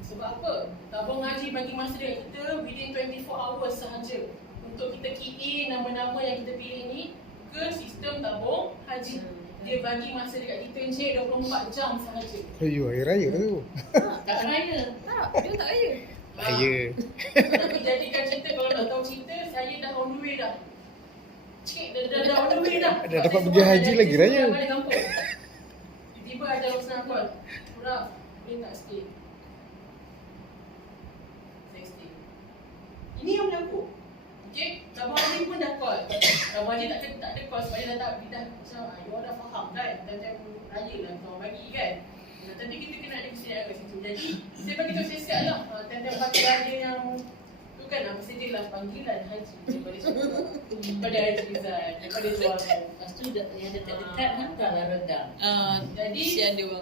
Sebab apa? Tabung haji bagi masa dekat kita within 24 hours sahaja untuk kita key in nama-nama yang kita pilih ni ke sistem tabung haji. Dia bagi masa dekat kita encik 24 jam sahaja. Raya, hari raya tu. Tak raya. Tak, dia tak raya. Raya. Tapi jadikan cerita, kalau nak tahu cerita, saya dah on the way dah. Cik, dah on the way dah. Dah dapat pergi haji lagi raya. Balik kampung. Tiba-tiba ada Rosna call. Raf, boleh tak stay? Saya stay. Ini yang berlaku. Okay, Tabung Haji pun dah call. Tabung Haji tak ada call sebab dia dah macam you all dah faham kan, time raya lah tuan bagi kan. Tapi kita kena ada kesediaan kat situ. Jadi saya bagi tahu siap-siap lah time bagi raya yang tu kan apa saja lah panggilan haji daripada daripada Haji Rizal, daripada tuan. Lepas tu yang dekat-dekat hantarlah rendang.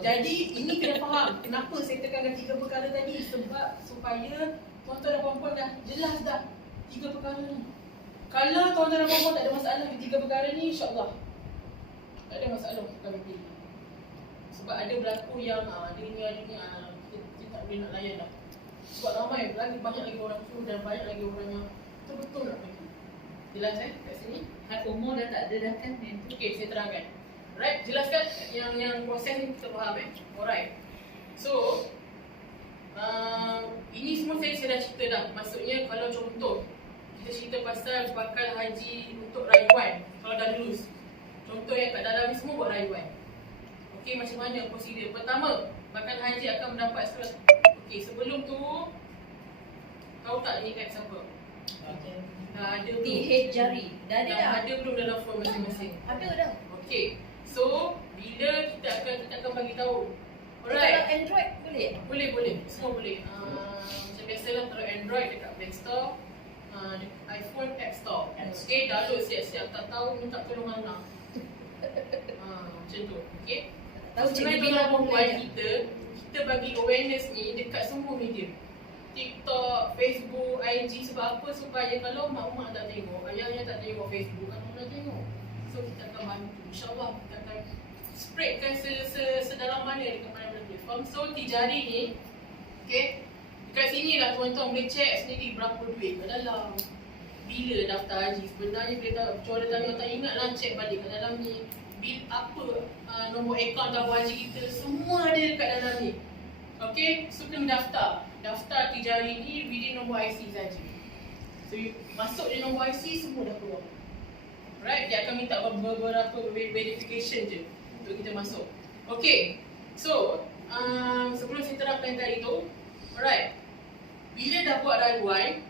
Jadi ini kena faham kenapa saya tekankan 3 perkara tadi, sebab supaya tuan-tuan dan puan-puan dah jelas dah 3 perkara ni. Kalau tuan-tuan dan puan-puan tak ada masalah di 3 perkara ni, insya-Allah tak ada masalah kami pilih. Sebab ada berlaku yang dia ni kita tak boleh nak layan dah. Sebab ramai lagi, banyak lagi orang tu dan banyak lagi orang yang betul-betul nak pergi. Jelas kat sini? Had umur dah tak ada dah kan? Okey, saya terangkan. Alright, jelas kan yang proses ni kita faham Alright. So, ini semua saya dah cerita dah. Maksudnya kalau contoh kita cerita pasal bakal haji untuk rayuan, kalau dah lulus. Contoh yang kat dalam ni semua buat rayuan. Okey, macam mana prosedur? Pertama, bakal haji akan mendapat surat. Okey, sebelum tu tahu tak ni kan siapa? Dah ada belum? TH jari. Dah ada dah. Ada belum dalam form masing-masing? Ada dah. Okey. So, bila kita akan bagi tahu. Kalau Alright. Android boleh? Boleh. Semua boleh. Macam biasalah kalau Android dekat Play Store, iPhone App Store. Okey, download siap-siap. Tak tahu minta tolong anak. Macam tu. Okey. Tahu Sebenarnya cikgu kalau perempuan boleh. kita bagi awareness ni dekat semua media. TikTok, Facebook, IG, sebab apa? Supaya kalau mak-mak tak tengok, ayah-ayah tak tengok Facebook, kan orang nak tengok. So kita akan bantu, insyaAllah kita akan spreadkan sedalam mana dekat mana-mana platform. So Tijari ni, okay, dekat sini lah tuan-tuan boleh check sendiri berapa duit kat dalam. Bila daftar haji, sebenarnya bila corang tanya tak ingat lah, check balik kat dalam ni. Bil apa, nombor akaun tabung haji kita, semua ada dekat dalam ni. Okay, so kena daftar. Daftar Tijari ni within nombor IC saja. So masuk di nombor IC, semua dah keluar. Right, dia akan minta beberapa verification je untuk kita masuk. Okay, so sebelum saya terangkan tadi tu, alright, bila dah buat rayuan,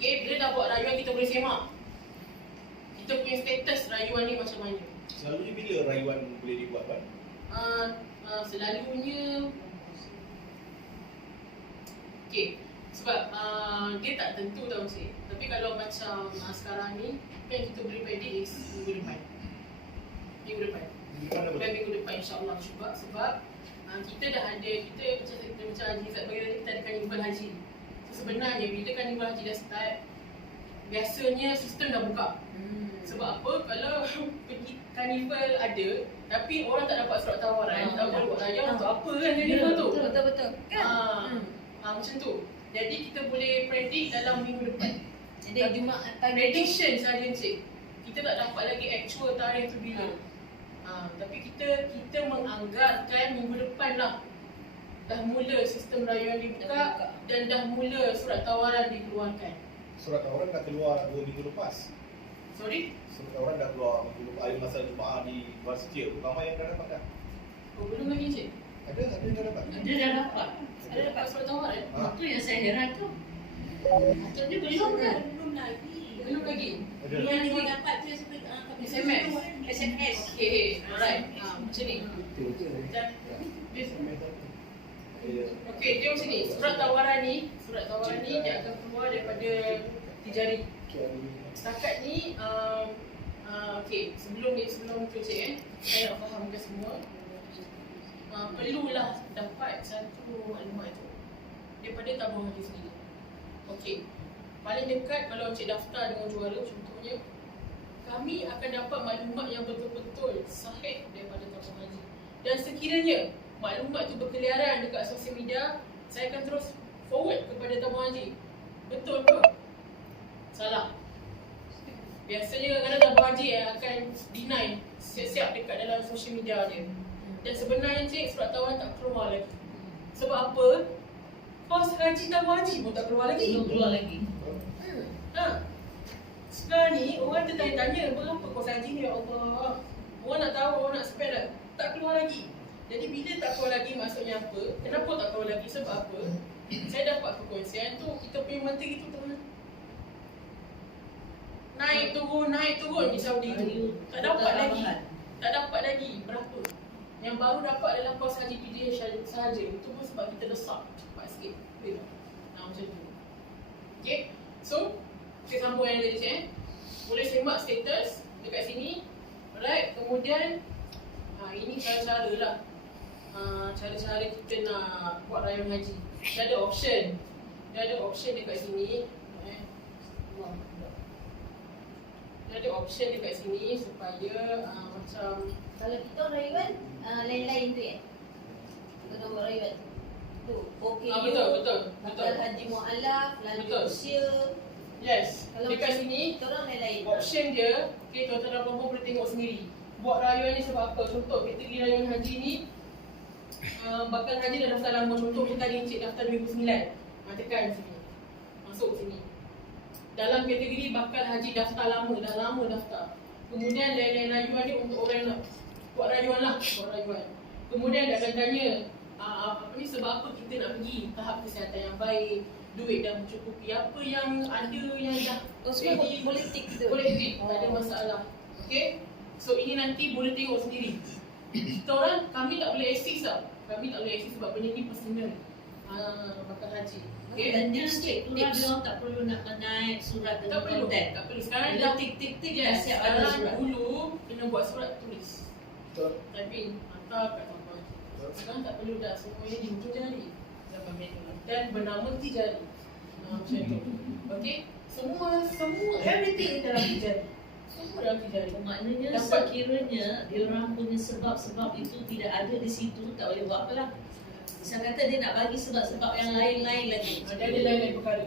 okay, bila dah buat rayuan kita boleh semak kita punya status rayuan ni macam mana. Selalunya bila rayuan boleh dibuat kan? Selalunya okay, sebab dia tak tentu tau cik. Tapi kalau macam sekarang ni kan kita boleh predik minggu depan. Minggu depan minggu depan insyaAllah juga. Sebab kita dah ada, kita macam Haji Zat bagi tadi, kita ada karnival haji. So sebenarnya bila karnival haji dah start, biasanya sistem dah buka. Sebab apa? Kalau pergi karnival ada tapi orang tak dapat surat tawaran, tak boleh buat raya untuk apa kan karnival tu? Betul-betul. Kan? Macam tu. Jadi kita boleh predict dalam minggu depan. Jadi Jumaat pagi Prediction saja cik. Kita tak dapat lagi actual tarikh tu bila. Tapi kita menganggarkan minggu depan lah. Dah mula sistem rayuan dibuka dan dah mula surat tawaran dikeluarkan. Surat tawaran dah keluar 2 minggu lepas. Sorry? Surat tawaran dah keluar minggu lepas. Ada masa Jumaat di Varsity. Ramai yang dah dapat dah. Oh, belum lagi cik? Ada yang dah dapat. Dia dah dapat. Ada dapat surat tawaran? Itu yang saya heran tu. Patutnya belum kan? belum lagi. Belum lagi? Ada. Yang dia dapat tu SMS? SMS. Okay, alright. Macam ni. Okay, dia macam ni. Surat tawaran ni dia akan keluar daripada Tijari. Setakat ni, okay, sebelum tu cik saya nak fahamkan semua. Perlulah dapat satu maklumat tu daripada tabung haji sendiri. Okay, paling dekat kalau cik daftar dengan juara contohnya, kami akan dapat maklumat yang betul-betul sahih daripada tabung haji. Dan sekiranya maklumat tu berkeliaran dekat sosial media, saya akan terus forward kepada tabung haji. Betul ke? Salah. Biasanya kadang-kadang tabung haji akan deny siap-siap dekat dalam sosial media dia. Dan sebenarnya cik, surat tawaran tak keluar lagi. Sebab apa? Kos haji tabung haji pun tak keluar lagi. Belum keluar lagi. Sekarang ni orang tertanya-tanya, berapa kos haji ni ya Allah? Orang nak tahu, orang nak spend lah. Tak keluar lagi. Jadi bila tak keluar lagi maksudnya apa? Kenapa tak keluar lagi? Sebab apa? Saya dapat perkongsian tu, kita punya menteri tu tengah naik turun di Saudi tu. Tak dapat lagi. Tak dapat lagi. Berapa? Yang baru dapat adalah kos haji PDH sahaja. Itu pun sebab kita lesak cepat sikit. Betul tak? Macam tu. Okay. So, kita sambung yang tadi saya. Boleh semak status dekat sini. Alright. Kemudian, ini cara-cara lah. Cara-cara kita nak buat rayuan haji. Dia ada option. Dekat sini. Dia ada option dekat sini supaya macam Kalau kita rayuan, lain-lain tu ya? Kita nak buat rayuan tu, okey betul. Bakal haji mu'alaf, lalu Betul. usia. Yes. Kalau Dekat macam sini kita orang lain-lain. option dia, okay, tuan-tuan dan puan-puan boleh tengok sendiri. Buat rayuan ni sebab apa? Contoh kita pergi rayuan haji ni, bakal haji dah daftar lama. Contoh kita tadi encik daftar 2009. Tekan sini. Masuk sini. Dalam kategori bakal haji daftar lama, dah lama daftar. Kemudian lain-lain rayuan ni untuk orang yang nak buat rayuan lah, Kemudian dia akan tanya, sebab apa kita nak pergi, tahap kesihatan yang baik, duit dah mencukupi, apa yang ada yang dah Semua ready. boleh tick tu. Boleh tick, tak ada masalah. Okay? So ini nanti boleh tengok sendiri. Kita orang, kami tak boleh assist tau. Kami tak boleh assist sebab benda ni personal. Bakal haji. Okay? Dan dia sikit tu dia orang tak perlu nak naik surat Tak dengan perlu. konten. Tak perlu. Sekarang Bila dah tik dah yes, siap ada sekarang surat. dulu kena buat surat tulis. Betul. Typing, hantar kat tempat. Sekarang tak perlu dah, semuanya di hujung jari. Dapat manual. Dan bernama tijari. Macam tu. Okay? Semua, everything dalam tijari. Semua dalam tijari. Maknanya Dapat. sekiranya dia orang punya sebab-sebab itu tidak ada di situ, tak boleh buat apalah. Misal kata dia nak bagi sebab-sebab yang lain-lain lagi. Ada lain-lain perkara.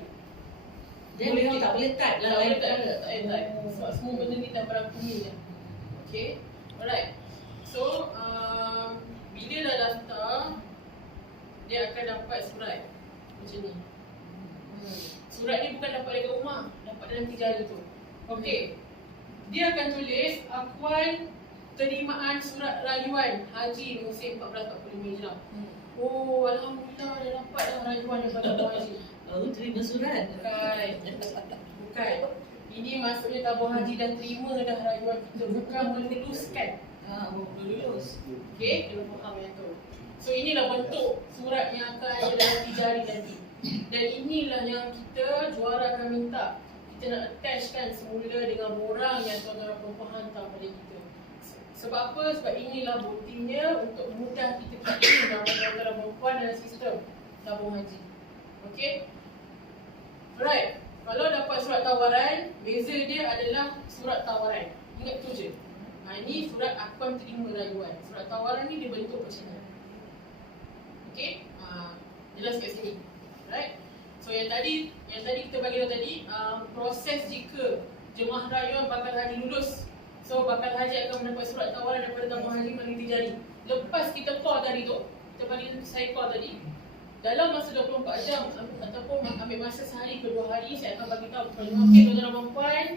Dia memang tak boleh type lah lain perkara. Tak boleh type. Sebab semua benda ni dah berangkumi dah. Okay? Alright. So, bila dah daftar, dia akan dapat surat. Macam ni. Surat ni bukan dapat dekat rumah, dapat dalam tijari tu. Okay. Dia akan tulis akuan penerimaan surat rayuan haji musim 1445 Hijrah. Oh, alhamdulillah dah dapat dah rayuan daripada Abang Haji. Baru terima surat. Bukan. Ini maksudnya tabung haji dah terima dah rayuan kita, bukan meluluskan. Melulus. Okey, kena faham yang tu. So inilah bentuk surat yang akan ada dalam tijari nanti. Dan inilah yang kita juara akan minta. Kita nak attachkan semula dengan borang yang tuan-tuan dan puan-puan hantar pada kita. Sebab apa? Sebab inilah buktinya untuk mudah kita kirim nama tuan-tuan dan puan-puan dalam sistem tabung haji. Okey? Alright. Kalau dapat surat tawaran, beza dia adalah surat tawaran. Ingat tu je. Ini surat akuan terima rayuan. Surat tawaran ni dia bentuk macam ni. Okey? Jelas kat sini. Right? So yang tadi kita bagi tahu tadi, proses jika jemaah rayuan bakal haji lulus. So bakal haji akan mendapat surat tawaran daripada tabung haji melalui tijari. Lepas kita call tadi tu, saya call tadi, dalam masa 24 jam ataupun ambil masa sehari ke 2 hari, saya akan bagi tahu kepada okey tuan-tuan dan puan,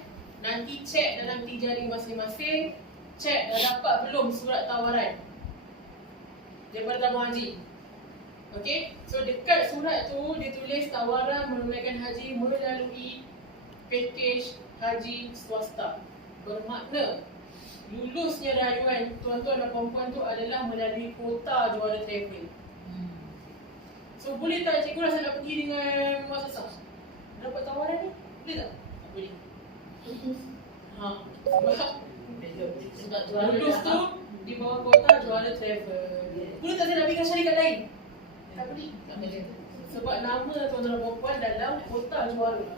nanti cek dalam tijari masing-masing, cek dah dapat belum surat tawaran daripada tabung haji. Okey, so dekat surat tu dia tulis tawaran menunaikan haji melalui pakej haji swasta. Bermakna lulusnya rayuan tuan-tuan dan puan-puan tu adalah melalui kuota juara travel. So boleh tak cikgu rasa nak pergi dengan muasasah? Dapat tawaran ni? Boleh tak? Tak boleh. Sebab juara lulus tu di bawah kuota juara travel. Boleh tak saya nak pergi dengan syarikat lain? Tak boleh. Tak boleh. Sebab nama tuan-tuan dan puan-puan dalam kuota juara.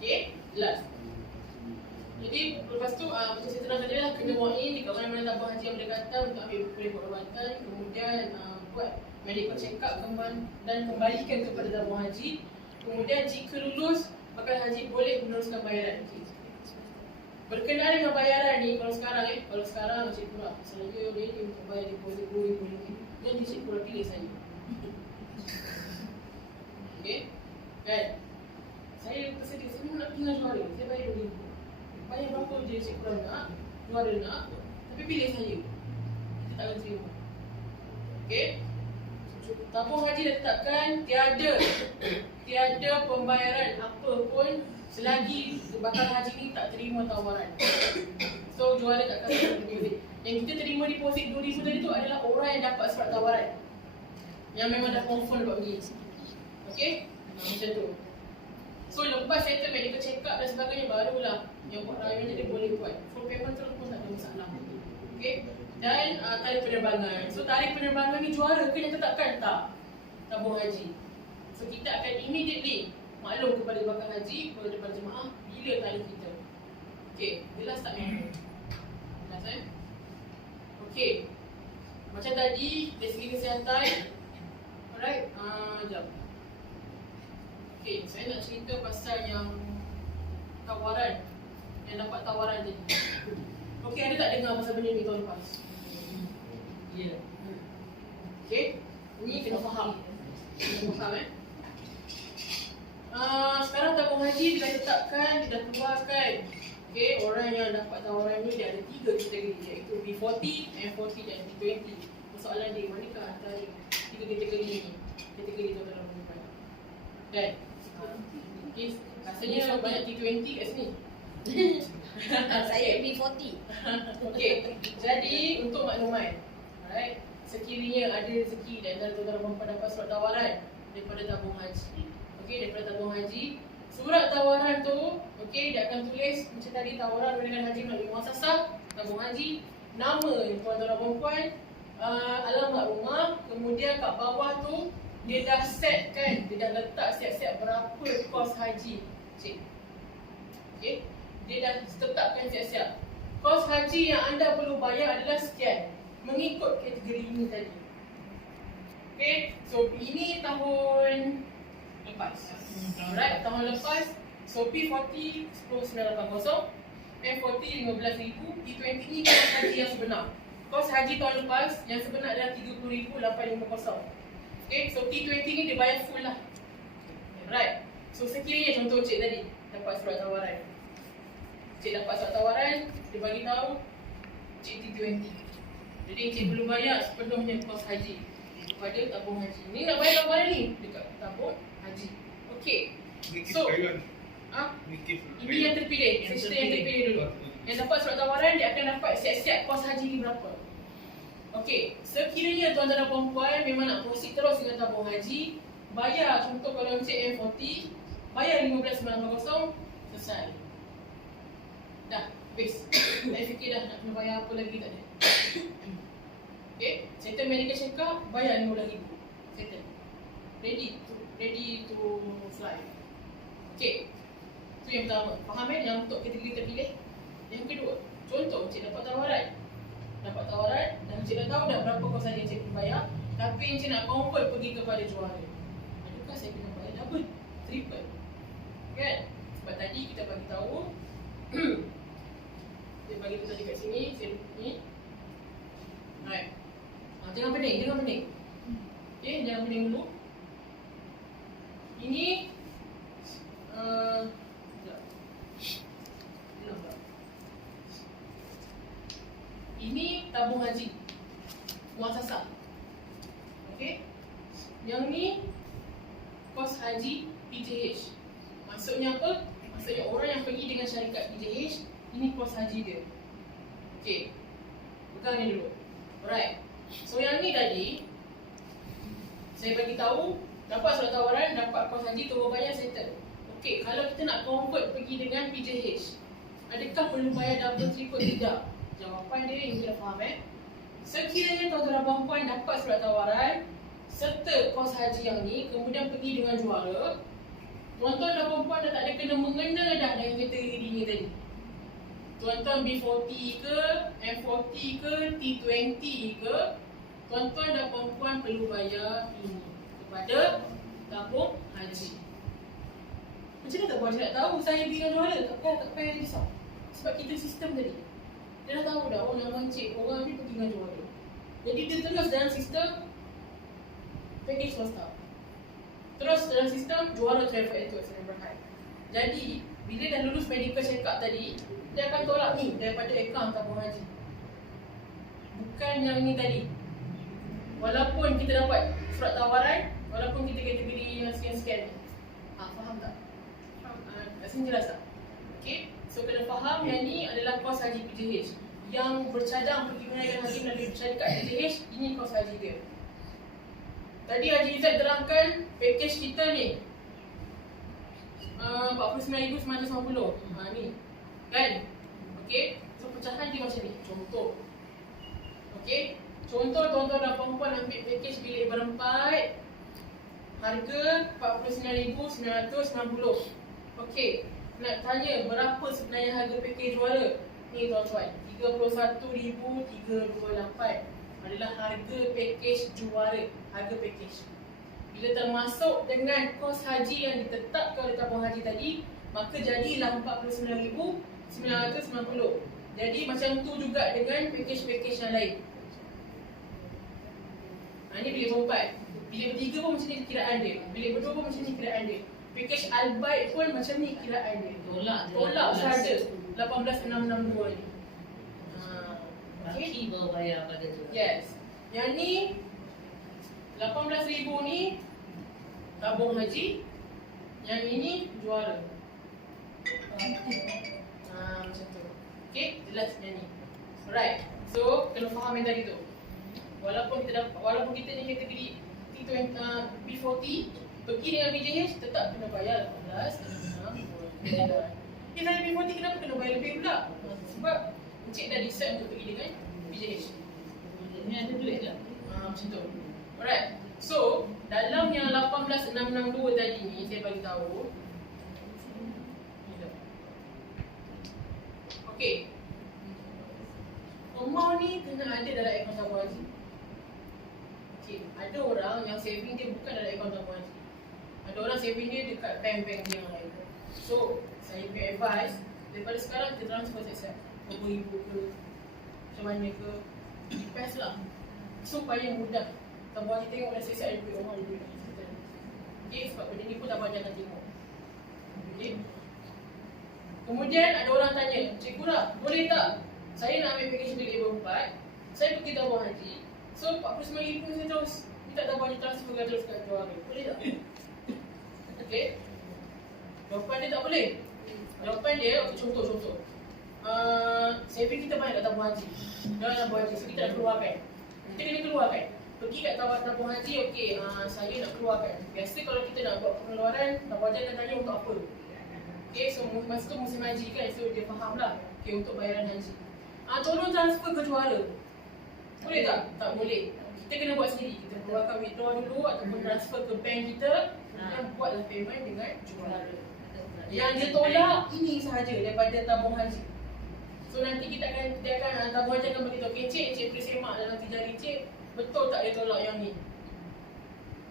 Okay? Jelas. Jadi lepas tu macam saya terang tadi lah, kena walk in dekat mana-mana tabung haji yang berdekatan untuk ambil buku perawatan, kemudian buat medical check up dan kembalikan kepada tabung haji. Kemudian jika lulus, bakal haji boleh meneruskan bayaran. Berkenaan dengan bayaran ni, kalau sekarang Cik Pura, saya ready untuk bayar deposit RM2,000 lebih. Jadi Cik Pura pilih saya. Okay? Kan? Saya bersedia, saya nak tinggal juara, saya bayar RM2,000. Bayar berapa je Cik Pura nak, juara nak, tapi pilih saya. Kita tak akan terima. Okay? Tabung haji dah tetapkan tiada pembayaran apa pun selagi bakal haji ni tak terima tawaran. So juara tak akan terima deposit. Yang kita terima deposit 2,000 tadi tu adalah orang yang dapat surat tawaran, yang memang dah confirm buat pergi. Okay? Macam tu. So lepas settle medical check up dan sebagainya, barulah yang buat rayuan jadi boleh buat. Full payment terus pun tak ada masalah. Okay? Dan tarikh penerbangan. So tarikh penerbangan ni juara ke yang tetapkan? Tak. Tabung haji. So kita akan immediately maklum kepada bakal haji, kepada jemaah bila tarikh kita. Okay, jelas tak ni? Jelas Okay. Macam tadi dari segi kesihatan. Alright, jap. Okay, saya nak cerita pasal yang tawaran, yang dapat tawaran tadi. Okay, ada tak dengar pasal benda ni tahun lepas? Ya. Okay, ni kena faham. Kena faham sekarang tabung haji dah tetapkan, dah keluarkan. Okay, orang yang dapat tawaran ni dia ada 3 kategori, iaitu B40, M40 dan B20. Soalan dia, manakah antara 3 kategori ni? Kategori tuan-tuan dan puan-puan. Dan okay, rasanya banyak T20 kat sini. Saya B40. Okay, jadi untuk makluman, alright, sekiranya ada rezeki dan antara tuan-tuan dan puan-puan dapat surat tawaran daripada tabung haji, okay, daripada tabung haji, surat tawaran tu, okay, dia akan tulis macam tadi, tawaran dengan haji melalui muasasah tabung haji, nama tuan-tuan dan puan-puan, alamat rumah, kemudian kat bawah tu dia dah set kan, dia dah letak siap-siap berapa kos haji. Cik. Okay, dia dah tetapkan siap-siap. Kos haji yang anda perlu bayar adalah sekian, mengikut kategori ini tadi. Okay, so ini tahun lepas. Alright, tahun lepas. So P40 10980, M40 15,000, T20 ni kos haji yang sebenar. Kos haji tahun lepas yang sebenar adalah 30,850. Okay, so T20 ni dia bayar full lah. Right. So sekiranya contoh cik tadi dapat surat tawaran. Cik dapat surat tawaran, dia bagi tahu cik T20. Jadi cik perlu bayar sepenuhnya kos haji kepada tabung haji. Ni nak bayar kat mana ni? Dekat tabung haji. Okay. So, ini yang terpilih, sistem yang terpilih dulu. Yang dapat surat tawaran, dia akan dapat siap-siap kos haji ni berapa. Okey, sekiranya tuan-tuan dan puan-puan memang nak proceed terus dengan tabung haji, bayar contoh kalau encik M40, bayar 15,950, selesai. Dah, habis. Tak fikir dah nak kena bayar apa lagi, tak ada. Okey, settle medical check up, bayar 15,000. Settle. Ready to fly. Okey. Itu yang pertama. Faham yang untuk kategori terpilih? Yang kedua, contoh encik dapat tawaran. Dapat tawaran dan encik dah tahu dah berapa kos haji encik perlu bayar, tapi encik nak convert pergi kepada juara. Adakah saya kena bayar double, triple? Kan? Sebab tadi kita bagi tahu saya bagi tahu tadi kat sini, saya ni. Alright. Jangan pening. Okey, jangan pening dulu. Ini ini tabung haji muasasah. Okey. Yang ni kos haji PJH. Maksudnya apa? Maksudnya orang yang pergi dengan syarikat PJH, ini kos haji dia. Okey. Pegang ni dulu. Alright. So yang ni tadi saya bagi tahu dapat surat tawaran, dapat kos haji, turun bayar, settle. Okey, kalau kita nak convert pergi dengan PJH, adakah perlu bayar double triple? Tidak. Jawapan dia yang kita faham Sekiranya tuan-tuan dan puan-puan dapat surat tawaran serta kos haji yang ni, kemudian pergi dengan juara, tuan-tuan dan puan-puan dah tak ada kena-mengena dah dengan kategori ini tadi. Tuan-tuan B40 ke, M40 ke, T20 ke, tuan-tuan dan puan-puan perlu bayar ini kepada tabung haji. Macam mana tak puan nak tahu saya pergi dengan juara? Tak payah risau. Sebab kita sistem tadi. Dia dah tahu dah, nama encik, orang ni pergi dengan juara. Jadi dia terus dalam sistem package swasta. Terus dalam sistem juara travel tour Sdn Bhd. Jadi bila dah lulus medical check up tadi, dia akan tolak ni daripada akaun tabung haji. Bukan yang ni tadi. walaupun kita dapat surat tawaran, walaupun kita kategori yang sekian-sekian ni. Faham tak? Kat sini jelas tak? Okay, so kena faham yang ni adalah kos haji PJH. Yang bercadang pergi menunaikan haji melalui syarikat PJH, ini kos haji dia. Tadi Haji Izzat terangkan package kita ni 49,950. Ni kan? Okay, so pecahan dia macam ni. Contoh. Okay, contoh tuan-tuan dan puan-puan ambil package bilik berempat, harga 49,990. Okay, nak tanya berapa sebenarnya harga package juara? Ni tuan-tuan, 31,328 adalah harga package juara, harga package. Bila termasuk dengan kos haji yang ditetapkan oleh tabung haji tadi, maka jadilah 49,990. Jadi macam tu juga dengan package-package yang lain. Ini bilik berempat. Bilik bertiga pun macam ni kiraan dia. Bilik berdua pun macam ni kiraan dia. Package Albaik pun macam ni kiraan dia. Tolak sahaja 18,662 ni. Baki baru bayar pada tu. Yes. Yang ni 18,000 ni tabung haji. Yang ini juara. Macam tu. Okay, jelas yang ni. Alright. So, kena faham yang tadi tu. Walaupun kita ni kategori B40, pergi dengan BJH tetap kena bayar 18,662. Dia tanya B40 kenapa kena bayar lebih pula? Sebab Encik dah decide untuk pergi dengan BJH. Ni ada duit ke? Macam tu. Alright. So, dalam yang 18,662 tadi ni, saya bagi tahu. Okey. Amount ni kena ada dalam akaun tabung haji. Okey, ada orang yang saving dia bukan dalam akaun tabung haji. Ada orang saving dia dekat bank-bank dia yang lain. So, saya punya advice, daripada sekarang kita transfer set berapa ribu ke, macam mana ke, depends lah. Supaya mudah. Tabung haji tengok dah set ada duit orang ada duit. Okay, sebab benda ni pun tabung haji akan tengok. Okay. Kemudian ada orang tanya, cikgu lah, boleh tak saya nak ambil package bilik berempat, saya pergi tabung haji, so 49,000 saya terus minta tabung haji transfer ke terus kat juara, boleh tak? Okay. Jawapan dia tak boleh. Jawapan dia, contoh saving kita banyak kat tabung haji. Dalam tabung haji, so kita nak keluarkan. Kita kena keluarkan. Pergi kat tabung haji, okey, saya nak keluarkan. Biasa kalau kita nak buat pengeluaran, tabung haji akan tanya untuk apa. Okay, so masa tu musim haji kan, so dia faham lah. Okay, untuk bayaran haji. Tolong transfer ke juara. Boleh tak? Tak boleh. Kita kena buat sendiri. Kita keluarkan withdraw dulu ataupun transfer ke bank kita. Dan buatlah payment dengan juara. Yang dia tolak ini sahaja daripada tabung haji. So nanti dia akan tabung haji akan beritahu, okay, cik boleh semak dalam tijari cik, betul tak dia tolak yang ni?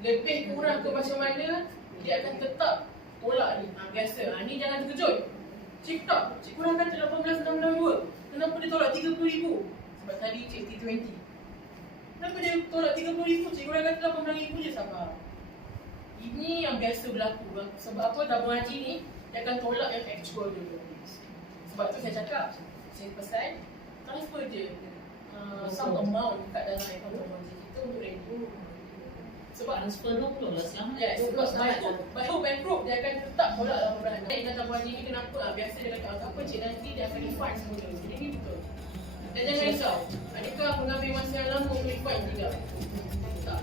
Lebih kurang ke macam mana, dia akan tetap tolak ni. Biasa. Ni jangan terkejut. Cik tak, cik kurang kata 18,662. Kenapa dia tolak 30,000? Sebab tadi cik T20. Kenapa dia tolak 30,000? Cik kurang kata 18,000 je, sabar. Ini yang biasa berlaku. Sebab apa? Tabung haji ni dia akan tolak yang actual dulu. Sebab tu saya cakap, saya pesan transfer je some amount kat dalam akaun tabung haji kita untuk ready. Sebab transfer 20 lah selamat. yes, sebab by hope and hope dia akan tetap tolak 18. Dengan tabung haji ni kenapa? Biasa dia kata apa cik nanti dia akan refund semula. Jadi ni betul. Dan jangan risau, adakah mengambil masa yang lama untuk refund? Tidak. Tak.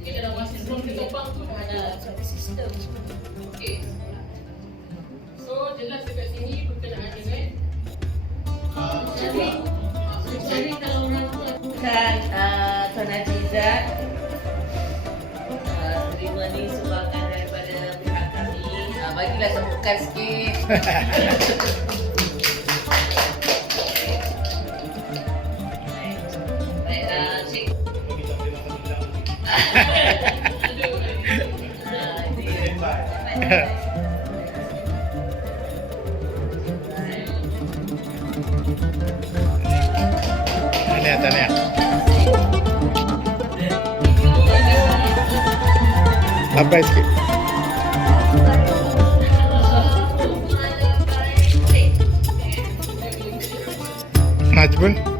Okay, dalam masa sebelum kita topang tu dah ada sistem. okay. So jelas dekat sini berkenaan dengan Jadi kalau orang bukan Tuan Haji Izzat, terima ni sumbangan daripada pihak kami. Bagilah tepukan sikit. Baiklah, cik. Tahniah. Lambai sikit. Najmul.